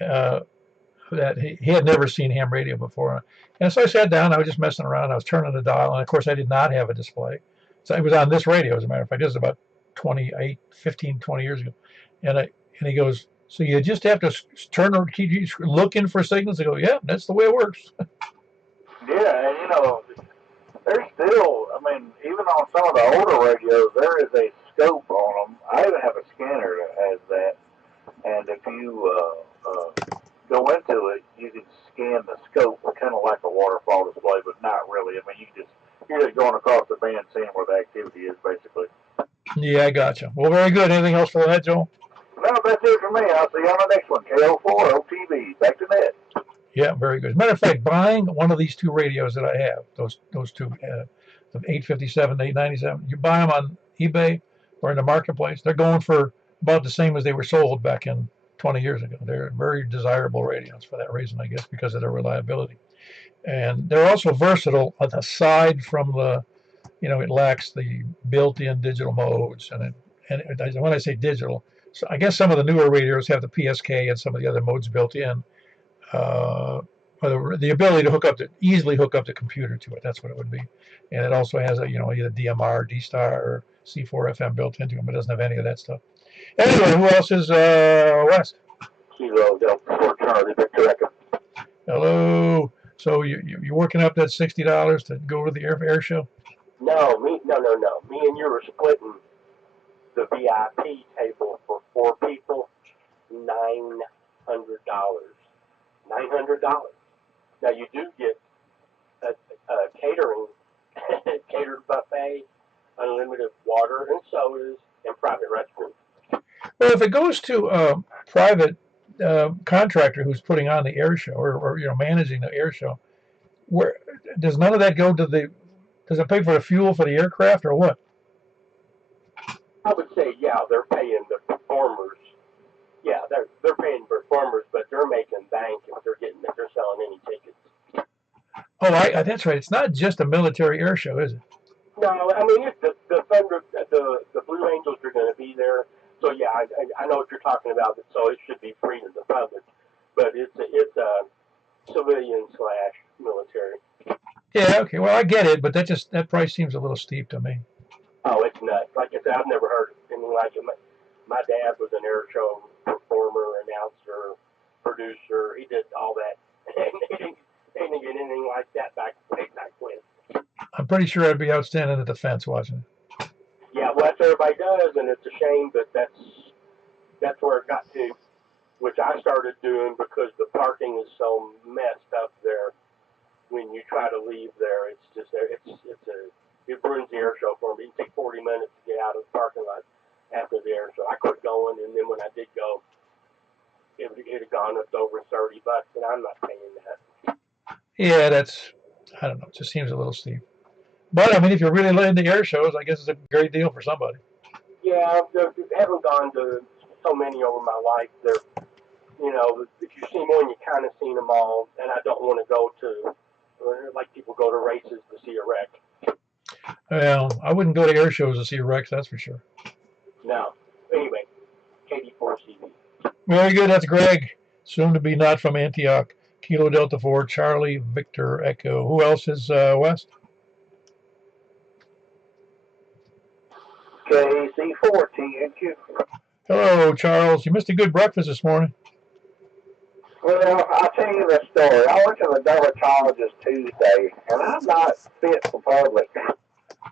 that he had never seen ham radio before. And so I sat down, I was just messing around, I was turning the dial, and of course I did not have a display. So it was on this radio, as a matter of fact. This is about 20 years ago. And he goes, so you just have to keep looking for signals? I go, yeah, that's the way it works. Yeah, and you know, there's still, I mean, even on some of the older radios, there is a scope on them. I even have a scanner that has that. And if you go into it, you can scan the scope, kind of like a waterfall display, but not really. I mean, you're just going across the band, seeing where the activity is, basically. Yeah, I gotcha. Well, very good. Anything else for that, Joel? No, that's it for me. I'll see you on the next one. KO4 OTV. Back to net. Yeah, very good. As a matter of fact, buying one of these two radios that I have, those two, the 857, 897, you buy them on eBay or in the marketplace, they're going for about the same as they were sold back in 20 years ago. They're very desirable radios for that reason, I guess, because of their reliability. And they're also versatile aside from the, you know, it lacks the built-in digital modes. And when I say digital, so I guess some of the newer radios have the PSK and some of the other modes built in. The ability to easily hook up the computer to it. That's what it would be. And it also has a, you know, either DMR, D-Star, or C4 FM built into it, but it doesn't have any of that stuff. Anyway, who else is West? Kilo Delta 4 Charlie Victor Echo. Hello. So you're working up that $60 to go to the air show? No. Me and you were splitting the VIP table for 4 people, $900. $900. Now you do get a catering, catered buffet, unlimited water and sodas, and private restrooms. Well, if it goes to a private contractor who's putting on the air show or you know, managing the air show, where does none of that go to the? Does it pay for the fuel for the aircraft or what? I would say, yeah, they're paying the performers. Yeah, they're paying performers, but they're making bank if they're selling any tickets. Oh, that's right. It's not just a military air show, is it? No, I mean it's the Blue Angels are going to be there. So yeah, I know what you're talking about. So it should be free to the public, but it's a civilian / military. Yeah. Okay. Well, I get it, but that price seems a little steep to me. Oh, it's nuts. Like I said, I've never heard anything like it. My dad was an air show performer, announcer, producer. He did all that. He didn't get anything like that back when. I'm pretty sure I'd be outstanding at the fence watching it. Yeah, well, that's what everybody does, and it's a shame, but that's where it got to, which I started doing because the parking is so messed up there. When you try to leave there, it's just it ruins the air show for me. It takes 40 minutes to get out of the parking lot after the air show. I quit going, and then when I did go, it had gone up to over $30, and I'm not paying that. Yeah, I don't know. It just seems a little steep. But I mean, if you're really into air shows, I guess it's a great deal for somebody. Yeah, I haven't gone to so many over my life. They're, you know, if you've seen one, you kind of seen them all, and I don't want to go to, like people go to races to see a wreck. Well, I wouldn't go to air shows to see wrecks, that's for sure. No. Anyway, KD4CV. Very good. That's Greg, soon to be not from Antioch. Kilo Delta 4, Charlie, Victor, Echo. Who else is West? KC14. Hello, Charles. You missed a good breakfast this morning. Well, I'll tell you the story. I went to the dermatologist Tuesday, and I'm not fit for public.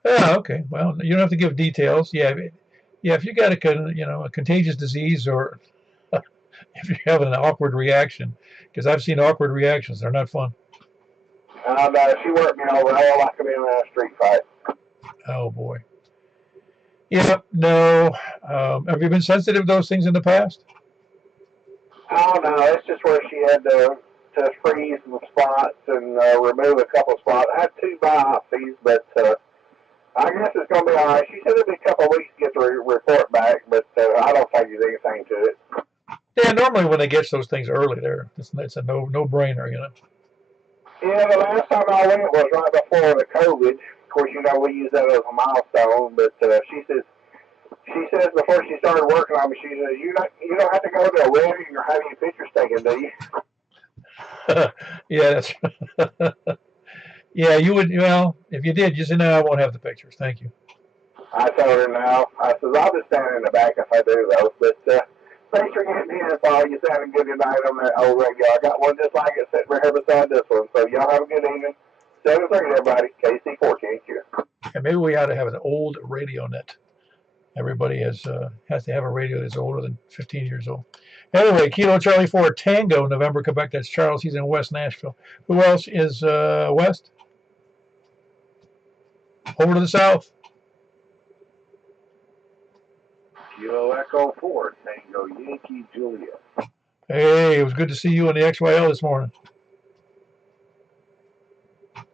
Oh, okay. Well, you don't have to give details. Yeah, yeah. If you got a contagious disease, or if you're having an awkward reaction, because I've seen awkward reactions. They're not fun. She worked me over all like I'm in a street fight. Oh boy. Yeah. No. Have you been sensitive to those things in the past? Oh no, it's just where she had to freeze some spots and remove a couple spots. I had 2 biopsies, but I guess it's going to be all right. She said it'll be a couple of weeks to get the report back, but I don't think there's anything to it. Yeah. Normally, when they get those things early, it's a no brainer. Yeah, the last time I went was right before the COVID. Of course, we use that as a milestone. But she says before she started working on me, she said, you don't have to go to a wedding or have any pictures taken, do you? Yeah, that's. Yeah, you would. Well, if you did, you said no. I won't have the pictures. Thank you. I told her no. I said I'll just stand in the back if I do though. But thanks for getting here, Paul. You sounded good tonight on that old radio. I got one just like it sitting right here beside this one. So y'all have a good evening. 7:30, everybody. KC14. And maybe we ought to have an old radio net. Everybody has to have a radio that's older than 15 years old. Anyway, Kilo Charlie 4 Tango, November, Quebec. That's Charles. He's in West Nashville. Who else is West? Over to the south. Kilo Echo 4 Tango Yankee Juliet. Hey, it was good to see you on the XYL this morning.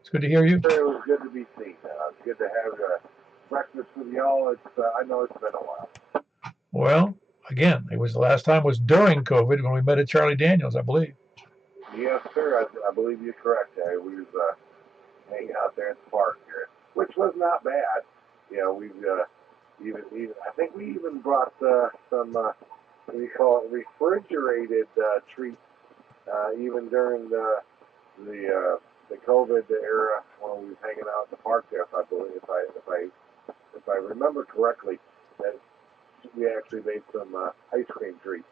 It's good to hear you. It was good to be seen. It's good to have breakfast with y'all. I know it's been a while. Well, again, it was the last time was during COVID when we met at Charlie Daniels, I believe. Yes, sir. I believe you're correct. We was hanging out there at the park here, which was not bad. We've even I think we even brought some what do you call it, refrigerated treats even during the COVID era when we was hanging out in the park there. If I remember correctly, that we actually made some ice cream treats.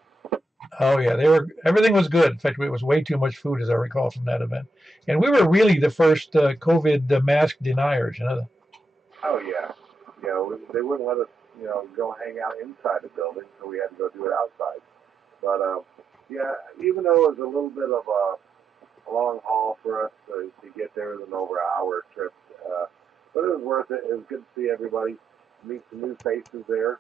Oh yeah, everything was good. In fact, it was way too much food, as I recall from that event. And we were really the first COVID mask deniers. Oh yeah, they wouldn't let us go hang out inside the building, so we had to go do it outside. But yeah, even though it was a little bit of a long haul for us to get there, it was an over an hour trip, but it was worth it. It was good to see everybody, meet some new faces there.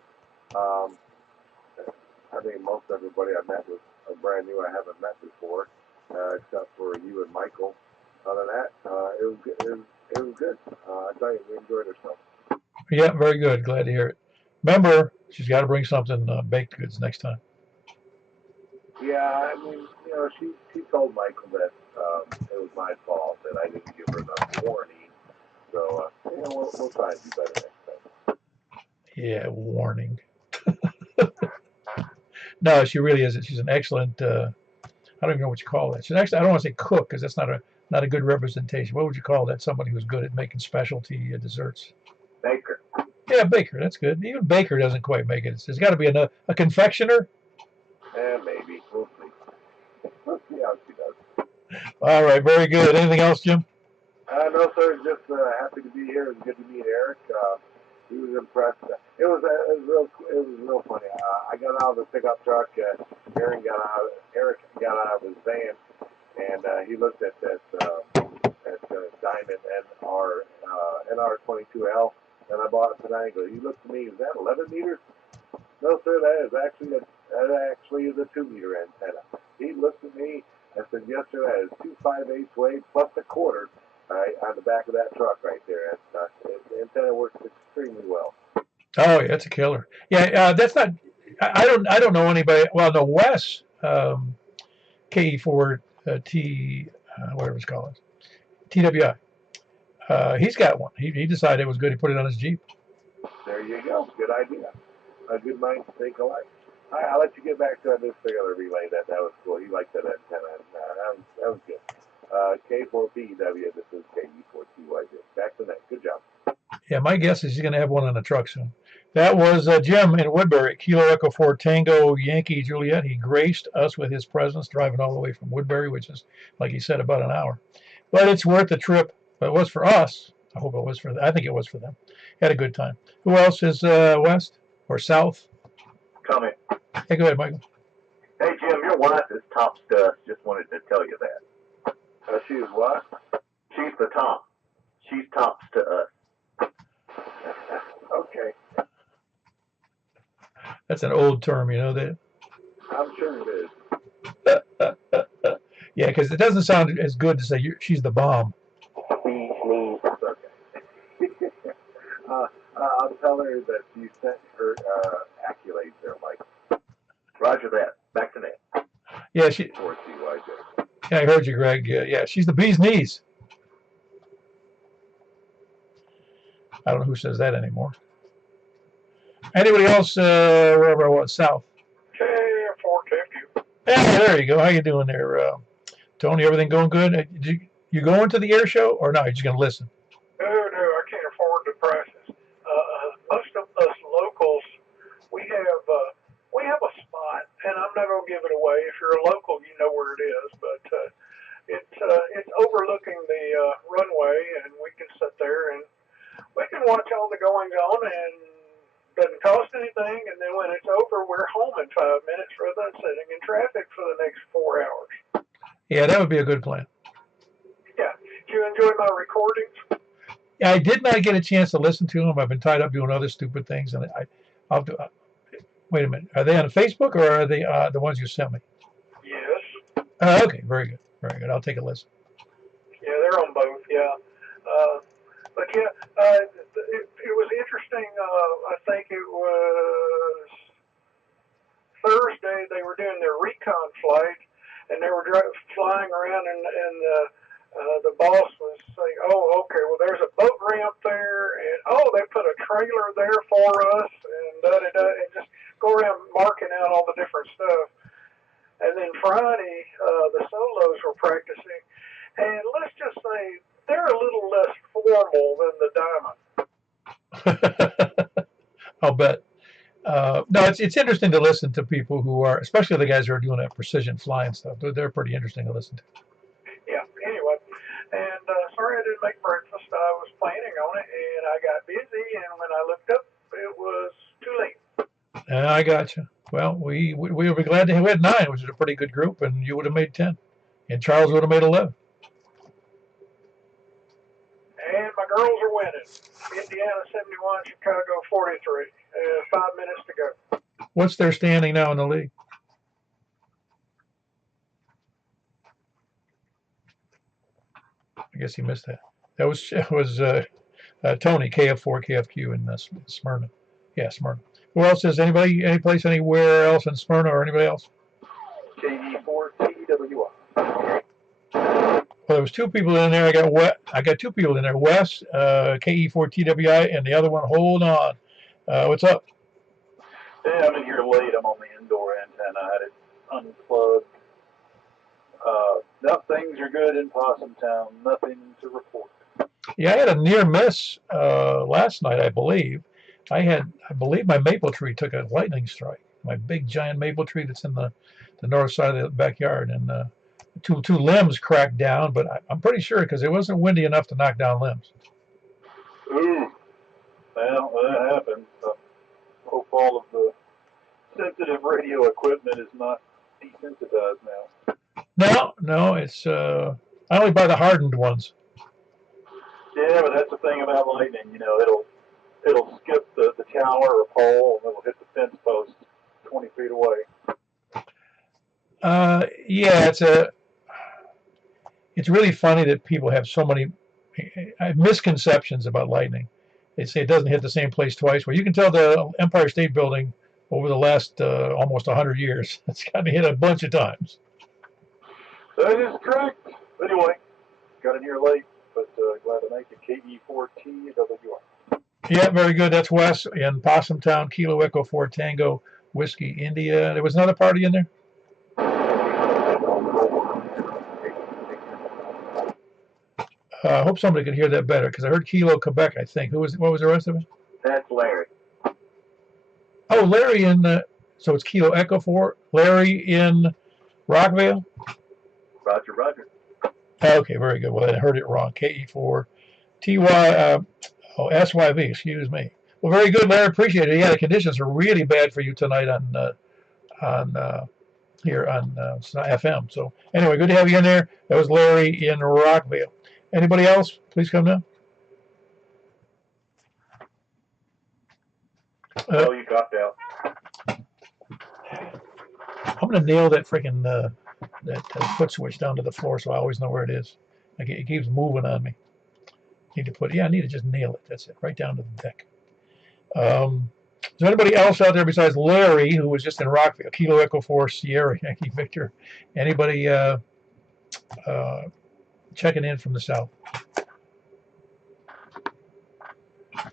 I think most everybody I met was brand new. I haven't met before, except for you and Michael. Other than that, it was good. It was good. I tell you, we enjoyed ourselves. Yeah, very good. Glad to hear it. Remember, she's got to bring something baked goods next time. Yeah, I mean, she told Michael that it was my fault that I didn't give her enough warning. So, we'll try and do better next time. Yeah, warning. No, she really isn't. She's an excellent. I don't even know what you call that. She's actually. I don't want to say cook because that's not a good representation. What would you call that? Somebody who's good at making specialty desserts. Baker. Yeah, baker. That's good. Even baker doesn't quite make it. There's got to be a confectioner. Maybe. We'll see. We'll see how she does. All right. Very good. Anything else, Jim? No, sir. Just happy to be here. It was good to meet Eric. He was impressed. It was real funny. I got out of the pickup truck. Eric got out of his van, and he looked at that Diamond NR22L, and I bought it tonight. He looked at me. Is that 11 meters? No, sir. That actually is a 2-meter antenna. He looked at me and said, "Yes, sir. That is 2 5/8 weight plus a quarter." On the back of that truck right there. The antenna works extremely well. Oh, yeah, that's a killer. Yeah, that's not. I don't know anybody. Well, no, Wes KE4T whatever it's called, TWI. He's got one. He decided it was good. He put it on his Jeep. There you go. Good idea. A good mind to think alike. I'll let you get back to this particular relay. That was cool. He liked that antenna. That was good. K4PW. This is KE4TYJ. Back to that. Good job. Yeah, my guess is he's going to have one in the truck soon. That was Jim in Woodbury, Kilo Echo 4 Tango Yankee Juliet. He graced us with his presence, driving all the way from Woodbury, which is, like he said, about an hour. But it's worth the trip. It was for us. I hope it was for them. I think it was for them. Had a good time. Who else is west or south? Comment. Hey, go ahead, Michael. Hey, Jim, your wife is tops to us. Just wanted to tell you that. She's what? She's the top. She's tops to us. Okay. That's an old term, you know that? I'm sure it is. Yeah, because it doesn't sound as good to say she's the bomb. Okay. I'll tell her that you sent her accolades there, Mike. Roger that. Back to that. Yeah, yeah, I heard you, Greg. Yeah, she's the bee's knees. I don't know who says that anymore. Anybody else wherever I was, south? K4KQ. Hey, there you go. How you doing there, Tony? Everything going good? You going to the air show or no? You're just going to listen? No, I can't afford the prices. Most of us locals, we have a spot, and I'm not going to give it away. If you're a local, you know where it is, but it's overlooking the runway, and we can sit there and we can watch all the goings on, and doesn't cost anything. And then when it's over, we're home in 5 minutes rather than sitting in traffic for the next 4 hours. Yeah, that would be a good plan. Yeah. Did you enjoy my recordings? Yeah, I did not get a chance to listen to them. I've been tied up doing other stupid things, and I'll do. Wait a minute. Are they on Facebook or are they the ones you sent me? Yes. Okay, very good, very good. I'll take a listen. Yeah, they're on both. Yeah. But yeah, it was interesting. I think it was Thursday. They were doing their recon flight, and they were flying around, and the boss was saying, "Oh, okay. Well, there's a boat ramp there, and they put a trailer there for us, and and just go around marking out all the different stuff." And then Friday, the solos were practicing, and let's just say they're a little less formal than the Diamond. I'll bet. No, it's interesting to listen to people who are, especially the guys who are doing that precision flying stuff. They're pretty interesting to listen to. Yeah. Anyway, and sorry I didn't make breakfast. I was planning on it, and I got busy, and when I looked up, it was too late. I got you. Well, we would be glad to have. We had 9, which is a pretty good group, and you would have made 10, and Charles would have made 11. And my girls are winning. Indiana 71, Chicago 43. 5 minutes to go. What's their standing now in the league? I guess he missed that. That was Tony, KF4, KFQ in Smyrna. Yeah, Smyrna. Who else is anybody, any place, anywhere else in Smyrna or anybody else? KE4TWI. Well, there was 2 people in there. I got 2 people in there. Wes, KE4TWI, and the other one. Hold on. What's up? Yeah, I'm in here late. I'm on the indoor antenna. I had it unplugged. No, things are good in Possum Town. Nothing to report. Yeah, I had a near miss last night, I believe. I believe my maple tree took a lightning strike. My big giant maple tree that's in the north side of the backyard, and two limbs cracked down. But I'm pretty sure because it wasn't windy enough to knock down limbs. Ooh. Well, that happens. Hope all of the sensitive radio equipment is not desensitized now. No, it's I only buy the hardened ones. Yeah, but that's the thing about lightning. You know, it'll skip the tower or pole, and it'll hit the fence post 20 feet away. Yeah, it's really funny that people have so many misconceptions about lightning. They say it doesn't hit the same place twice. Well, you can tell the Empire State Building over the last almost 100 years, it's gotten hit a bunch of times. That is correct. Anyway, got in here late, but glad to make it. KE4TWI. Yeah, very good. That's Wes in Possum Town, Kilo Echo 4 Tango Whiskey India. There was another party in there. I hope somebody could hear that better because I heard Kilo Quebec. I think. What was the rest of it? That's Larry. Oh, Larry in. So it's Kilo Echo 4. Larry in Rockville. Roger. Okay, very good. Well, I heard it wrong. KE4 TY. SYV. Excuse me. Well, very good, Larry. Appreciate it. Yeah, the conditions are really bad for you tonight on here on FM. So anyway, good to have you in there. That was Larry in Rockville. Anybody else? Please come down. You dropped out. I'm gonna nail that freaking that foot switch down to the floor so I always know where it is. Like it keeps moving on me. I need to just nail it. That's it, right down to the deck. Is there anybody else out there besides Larry, who was just in Rockville? Kilo Echo 4 Sierra Yankee Victor. Anybody checking in from the south?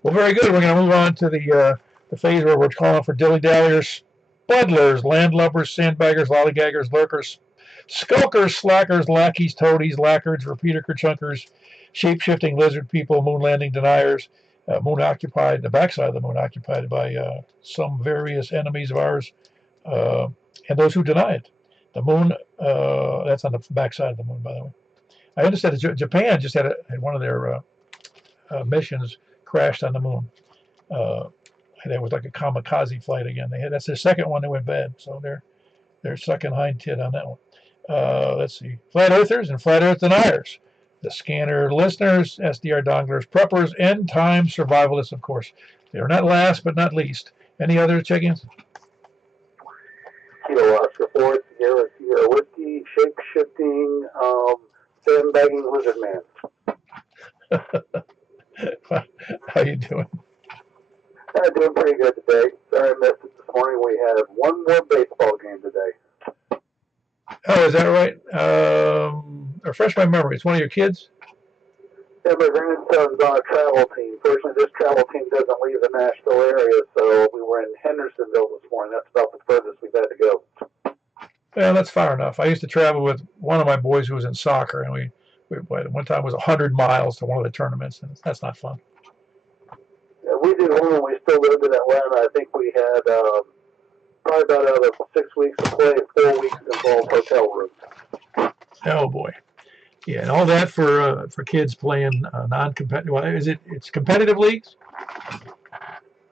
Well, very good. We're going to move on to the phase where we're calling for dilly-dalliers, spuddlers, landlubbers, sandbaggers, lollygaggers, lurkers, skulkers, slackers, lackeys, toadies, lackards, repeater kerchunkers, shape-shifting lizard people, moon landing deniers, moon occupied, the backside of the moon occupied by some various enemies of ours, and those who deny it. The moon, that's on the backside of the moon, by the way. I understand that Japan just had one of their missions crashed on the moon. That was like a kamikaze flight again. That's their second one that went bad, so they're sucking hind tit on that one. Let's see, flat earthers and flat earth deniers, the scanner listeners, SDR donglers, preppers, end time survivalists, of course. They're not last but not least. Any other check-ins? Kilo Oscar 4, Sierra Whiskey, shape-shifting, sandbagging lizard man. How you doing? I'm doing pretty good today. Sorry I missed it this morning. We had one more baseball game today. Oh, is that right? Refresh my memory. It's one of your kids? Yeah, my grandson's on a travel team. Fortunately, this travel team doesn't leave the Nashville area, so we were in Hendersonville this morning. That's about the furthest we've had to go. Well, that's far enough. I used to travel with one of my boys who was in soccer, and we one time was 100 miles to one of the tournaments, and that's not fun. Yeah, we did one when we still lived in Atlanta. I think we had probably about out of 6 weeks of play, 4 weeks involved hotel rooms. Oh boy, yeah, and all that for kids playing non-competitive. Well, it's competitive leagues?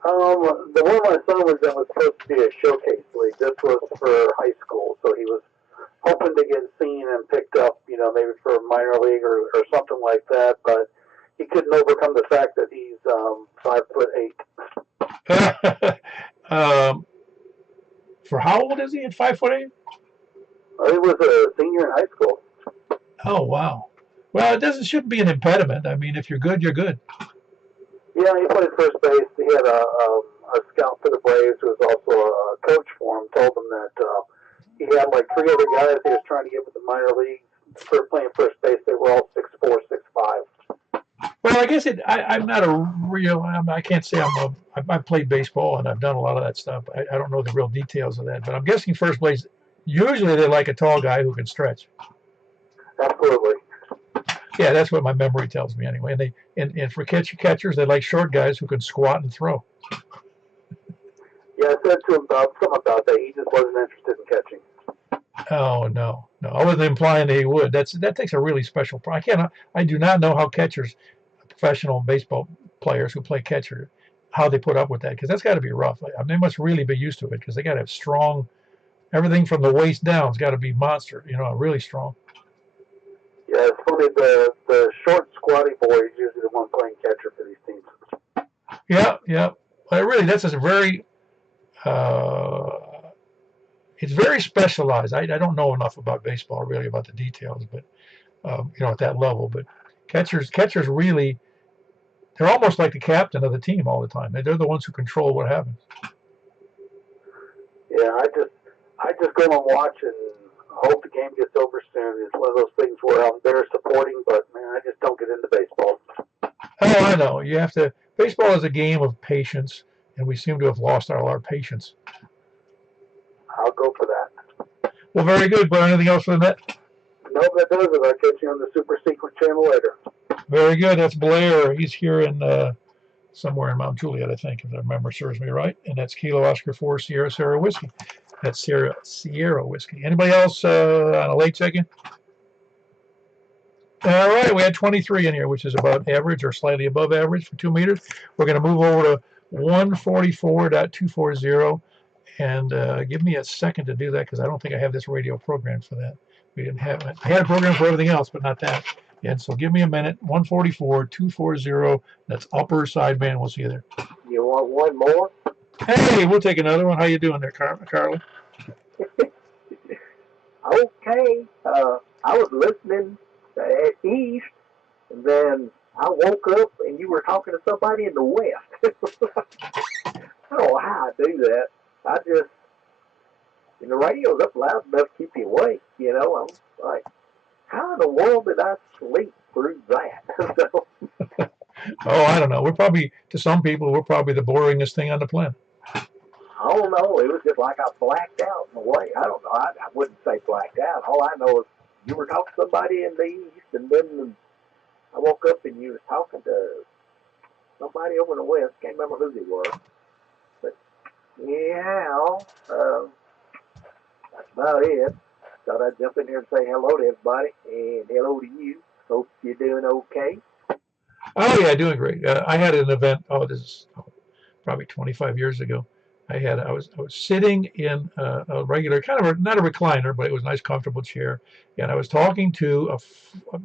The one my son was in was supposed to be a showcase league. This was for high school, so he was hoping to get seen and picked up, maybe for a minor league or something like that, but he couldn't overcome the fact that he's 5'8". For how old is he at 5'8"? He was a senior in high school. Oh wow. Well, shouldn't be an impediment. I mean, if you're good, you're good. Yeah, he played first base. He had a scout for the Braves who was also a coach for him. Told him that he had like 3 other guys he was trying to get with the minor leagues for playing first base. They were all 6'4", 6'5". Well, I guess I'm not a real. I can't say I've played baseball and I've done a lot of that stuff. I don't know the real details of that, but I'm guessing first base. Usually they like a tall guy who can stretch. Absolutely. Yeah, that's what my memory tells me anyway. And for catchers, they like short guys who can squat and throw. Yeah, I said to him something about that. He just wasn't interested in catching. Oh no, I wasn't implying that he would. That takes a really special. I do not know how catchers, professional baseball players who play catcher, how they put up with that, because that's got to be rough. I mean, they must really be used to it because they got to have strong. Everything from the waist down has got to be monster. Really strong. Yeah, it's funny. The short, squatty boy is usually the one playing catcher for these teams. Yeah. Well, that's a very. It's very specialized. I don't know enough about baseball, really, about the details, but at that level. But catchers really, they're almost like the captain of the team all the time. They're the ones who control what happens. Yeah, I just go and watch and hope the game gets over soon. It's one of those things where I'm there supporting, but man, I just don't get into baseball. Oh, I know. You have to. Baseball is a game of patience, and we seem to have lost all our patience. Well, very good. But anything else for the net? Nope, that does it. I'll catch you on the super secret channel later. Very good. That's Blair. He's here in somewhere in Mount Juliet, I think, if the memory serves me right. And that's Kilo Oscar 4 Sierra Whiskey. That's Sierra Whiskey. Anybody else on a late check-in? All right, we had 23 in here, which is about average or slightly above average for 2 meters. We're going to move over to 144.240, and give me a second to do that because I don't think I have this radio programmed for that. We didn't have it. I had a program for everything else, but not that. And so give me a minute. 144.240. That's upper sideband. We'll see you there. You want one more? Hey, we'll take another one. How you doing there, Carly? Okay. I was listening at East, and then I woke up and you were talking to somebody in the West. I don't know how I do that. I just, and the radio's up loud enough to keep you awake, you know. I'm like, how in the world did I sleep through that? So, Oh, I don't know. We're probably, to some people, we're probably the boringest thing on the planet. I don't know. It was just like I blacked out in a way. I don't know. I wouldn't say blacked out. All I know is you were talking to somebody in the East, and then I woke up and you was talking to somebody over in the West. Can't remember who they were. But, yeah, that's about it. Thought I'd jump in here and say hello to everybody, and hello to you. Hope you're doing okay. Oh, yeah, doing great. I had an event, this is probably 25 years ago. I was sitting in a regular, kind of not a recliner, but it was a nice, comfortable chair. And I was talking to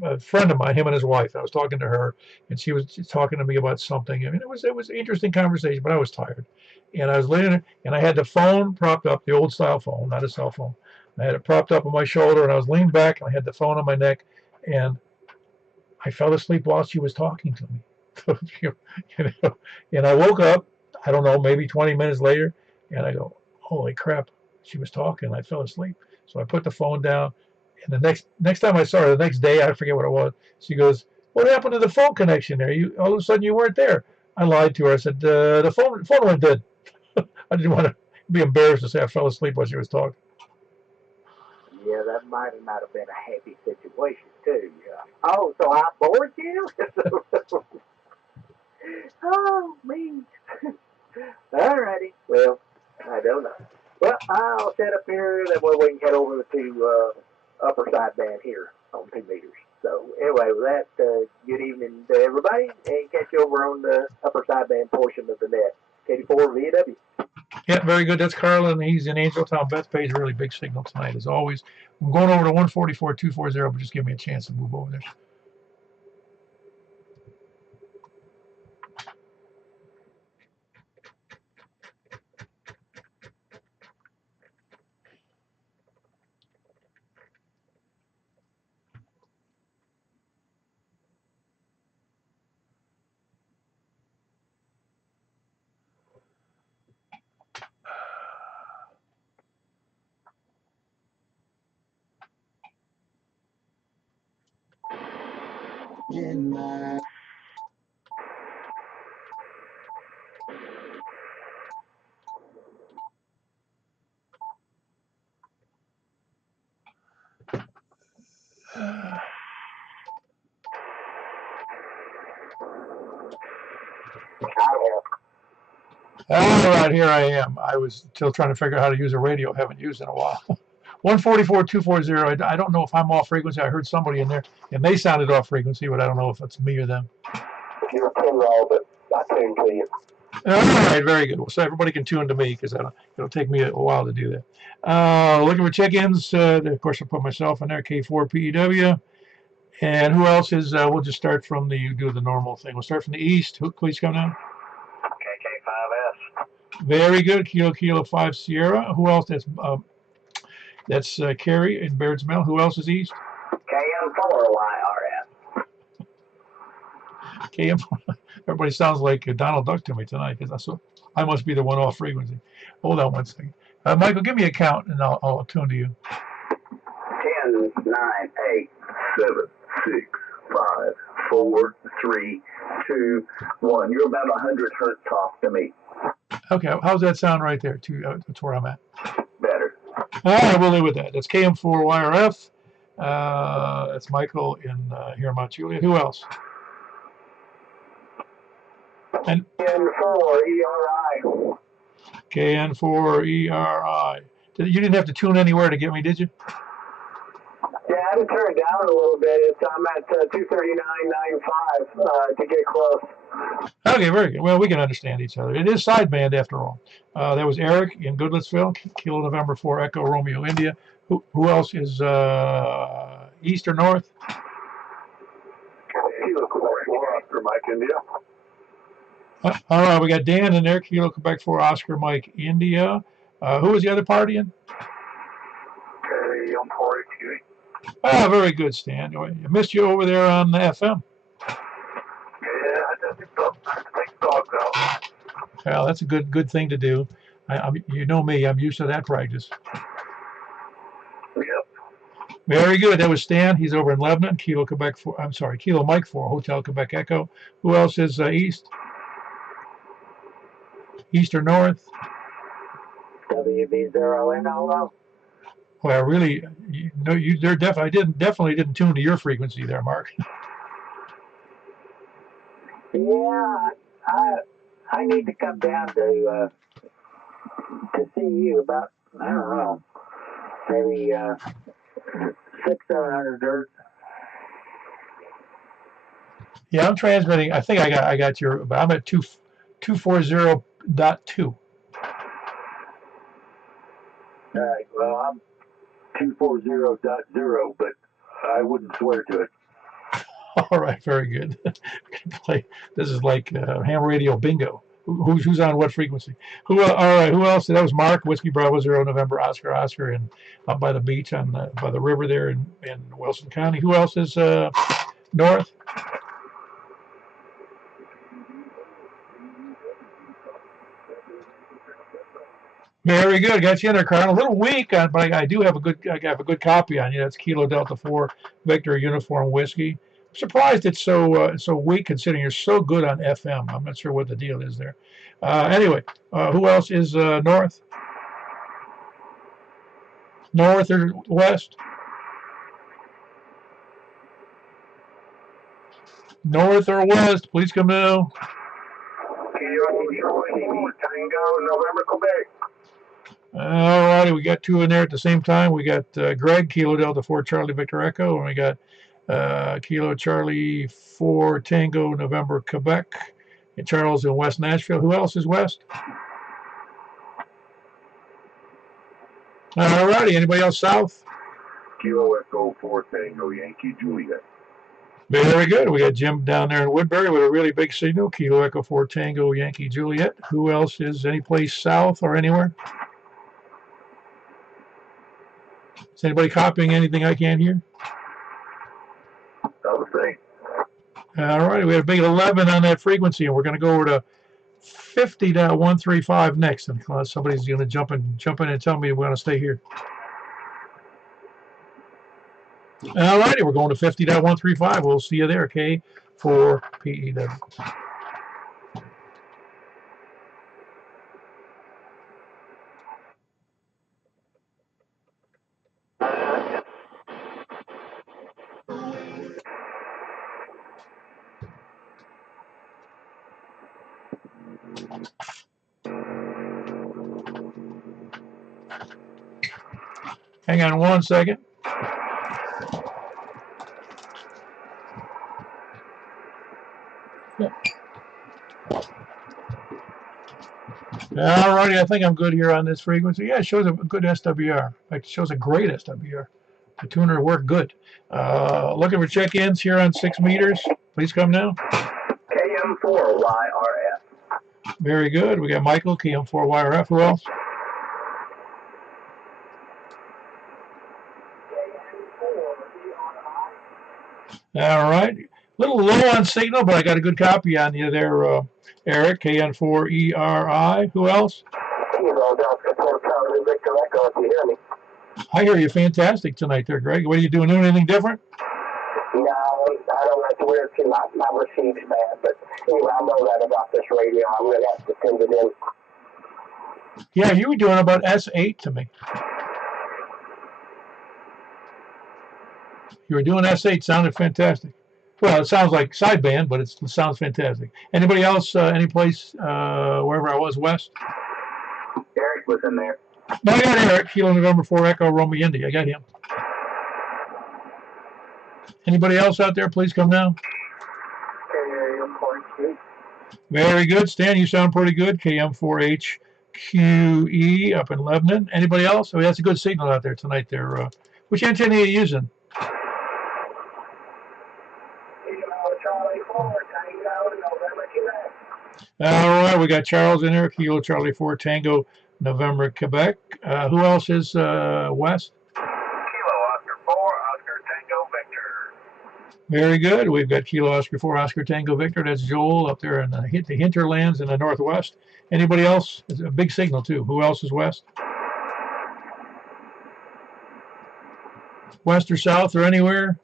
a friend of mine, him and his wife. I was talking to her, and she was talking to me about something. I mean, it was an interesting conversation, but I was tired. And I was laying there, and I had the phone propped up, the old style phone, not a cell phone. I had it propped up on my shoulder, and I was leaning back, and I had the phone on my neck, and I fell asleep while she was talking to me. And I woke up, I don't know, maybe 20 minutes later, and I go, holy crap, she was talking. I fell asleep. So I put the phone down, and the next time I saw her, the next day, I forget what it was, she goes, what happened to the phone connection there? All of a sudden you weren't there. I lied to her. I said, the phone went dead. I didn't want to be embarrassed to say I fell asleep while she was talking. Yeah, that might not have been a happy situation, too. Oh, so I bored you? Oh, me. Alrighty. Well, I don't know. Well, I'll set up here, that way we can head over to upper sideband here on 2 meters. So, anyway, with that, good evening to everybody, and catch you over on the upper sideband portion of the net. KD4 VW. Yeah, very good. That's Carlin. He's in Angeltown. Beth pays a really big signal tonight, as always. I'm going over to 144.240, but just give me a chance to move over there. All right, here I am. I was still trying to figure out how to use a radio. I haven't used it in a while. 144.240. I don't know if I'm off frequency. I heard somebody in there, and they sounded off frequency, but I don't know if it's me or them. You're too low, but I tuned to you. All right, very good. Well, so everybody can tune to me because it'll take me a while to do that. Looking for check-ins. Of course, I put myself in there, K4PEW. And who else is, we'll just start from do the normal thing. We'll start from the east. Who, please come down. KK5S. Very good. Kilo 5 Sierra. Who else? That's Carrie in Baird's Mill. Who else is east? KM4YRS. KM4. Everybody sounds like Donald Duck to me tonight because I must be the one off frequency. Hold on one second. Michael, give me a count and I'll tune to you. 10, 9, 8, 7, 6, 5, 4, 3, 2, 1. You're about 100 hertz off to me. Okay, how's that sound right there? That's where I'm at. Better. All right, we'll live with that. That's KM4YRF. That's Michael in here in Mount Juliet. Who else? And KN4ERI. KN4ERI. You didn't have to tune anywhere to get me, did you? Yeah, I had to turn it down a little bit. I'm at 239.95 to get close. Okay, very good. Well, we can understand each other. It is sideband after all. That was Eric in Goodlettsville, Kilo November 4 Echo Romeo India. Who else is east or north? Kilo Quebec 4 Oscar Mike India. All right, we got Dan in there, Kilo Quebec 4 Oscar Mike India. Who was the other party in? Oh, very good, Stan. I missed you over there on the FM. Yeah, I just take dogs out. Well, that's a good thing to do. You know me, I'm used to that practice. Yep. Very good. That was Stan. He's over in Lebanon, Kilo Quebec 4. I'm sorry, Kilo Mike 4, Hotel Quebec Echo. Who else is east? East or north? WB0NLO. Well, really, I definitely didn't tune to your frequency there, Mark. Yeah, I need to come down to see you about, I don't know, maybe 600 dirt. Yeah, I'm transmitting. I think I got your. I'm at 240.2. All right. Well, I'm 240.0, but I wouldn't swear to it. All right, very good. This is like ham radio bingo. Who's on what frequency? All right, who else? That was Mark, Whiskey Bravo 0 November Oscar, and up by the beach by the river there in Wilson County. Who else is north? Very good. Got you in there, Carl. A little weak, but I do have a good copy on you. That's Kilo Delta 4 Victor Uniform Whiskey. I'm surprised it's so weak considering you're so good on FM. I'm not sure what the deal is there. Anyway, who else is north? North or west? North or west? Please come now. November, Quebec. All righty, we got two in there at the same time. We got Greg, Kilo Delta 4 Charlie Victor Echo, and we got Kilo Charlie 4 Tango November Quebec, and Charles in West Nashville. Who else is west? All righty, anybody else south? Kilo Echo 4 Tango Yankee Juliet. Very good. We got Jim down there in Woodbury with a really big signal, Kilo Echo 4 Tango Yankee Juliet. Who else is any place south or anywhere? Is anybody copying anything I can't hear? That was great. All right, we have a big 11 on that frequency, and we're going to go over to 50.135 next, unless somebody's going to jump in and tell me we want to stay here. All righty, we're going to 50.135. We'll see you there, K for PEW. Hang on one second. All righty, I think I'm good here on this frequency. Yeah, it shows a good SWR. In fact, it shows a great SWR. The tuner worked good. Looking for check-ins here on 6 meters. Please come now. KM4YRF. Very good. We got Michael, KM4YRF. Who else? All right. A little low on signal, but I got a good copy on you there, Eric, KN4ERI. Who else? I hear you fantastic tonight there, Greg. What are you doing anything different? No, I don't have to wear it to my receive's bad, but anyway, I know that about this radio. I'm going to have to send it in. Yeah, you were doing about S8 to me. You were doing S8. Sounded fantastic. Well, it sounds like sideband, but it sounds fantastic. Anybody else? Any place wherever I was west? Eric was in there. No, I got Eric. Kilo November 4 Echo Romeo Indy. I got him. Anybody else out there? Please come down. Very good, Stan. You sound pretty good. KM4HQE up in Lebanon. Anybody else? Oh, that's a good signal out there tonight. There. Which antenna are you using? All right, we got Charles in there. Kilo Charlie 4 Tango November Quebec. Who else is west? Kilo Oscar 4 Oscar Tango Victor. Very good. We've got Kilo Oscar 4 Oscar Tango Victor. That's Joel up there in the hinterlands in the northwest. Anybody else? It's a big signal too. Who else is west? West or south or anywhere?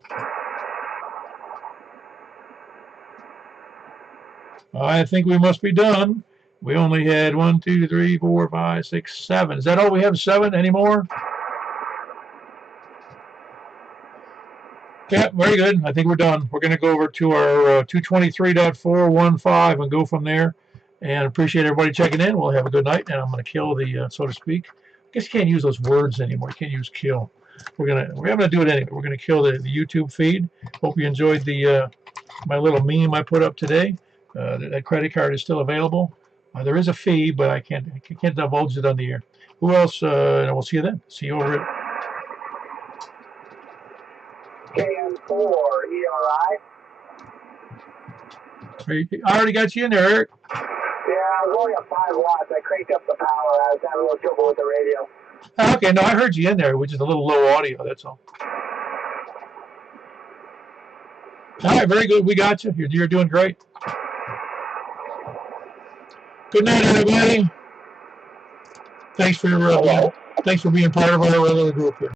I think we must be done. We only had 1, 2, 3, 4, 5, 6, 7. Is that all we have? 7 anymore? Yeah, very good. I think we're done. We're going to go over to our 223.415 and go from there. And appreciate everybody checking in. We'll have a good night. And I'm going to kill the, so to speak. I guess you can't use those words anymore. You can't use kill. We're going to do it anyway. We're going to kill the YouTube feed. Hope you enjoyed the my little meme I put up today. That credit card is still available. There is a fee, but I can't divulge it on the air. Who else? And we'll see you then. See you over at KM4 ERI. I already got you in there, Eric. Yeah, I was only at 5 watts. I cranked up the power. I was having a little trouble with the radio. Okay, no, I heard you in there, which is a little low audio. That's all. All right, very good. We got you. You're doing great. Good night, everybody. Thanks for being part of our little group here.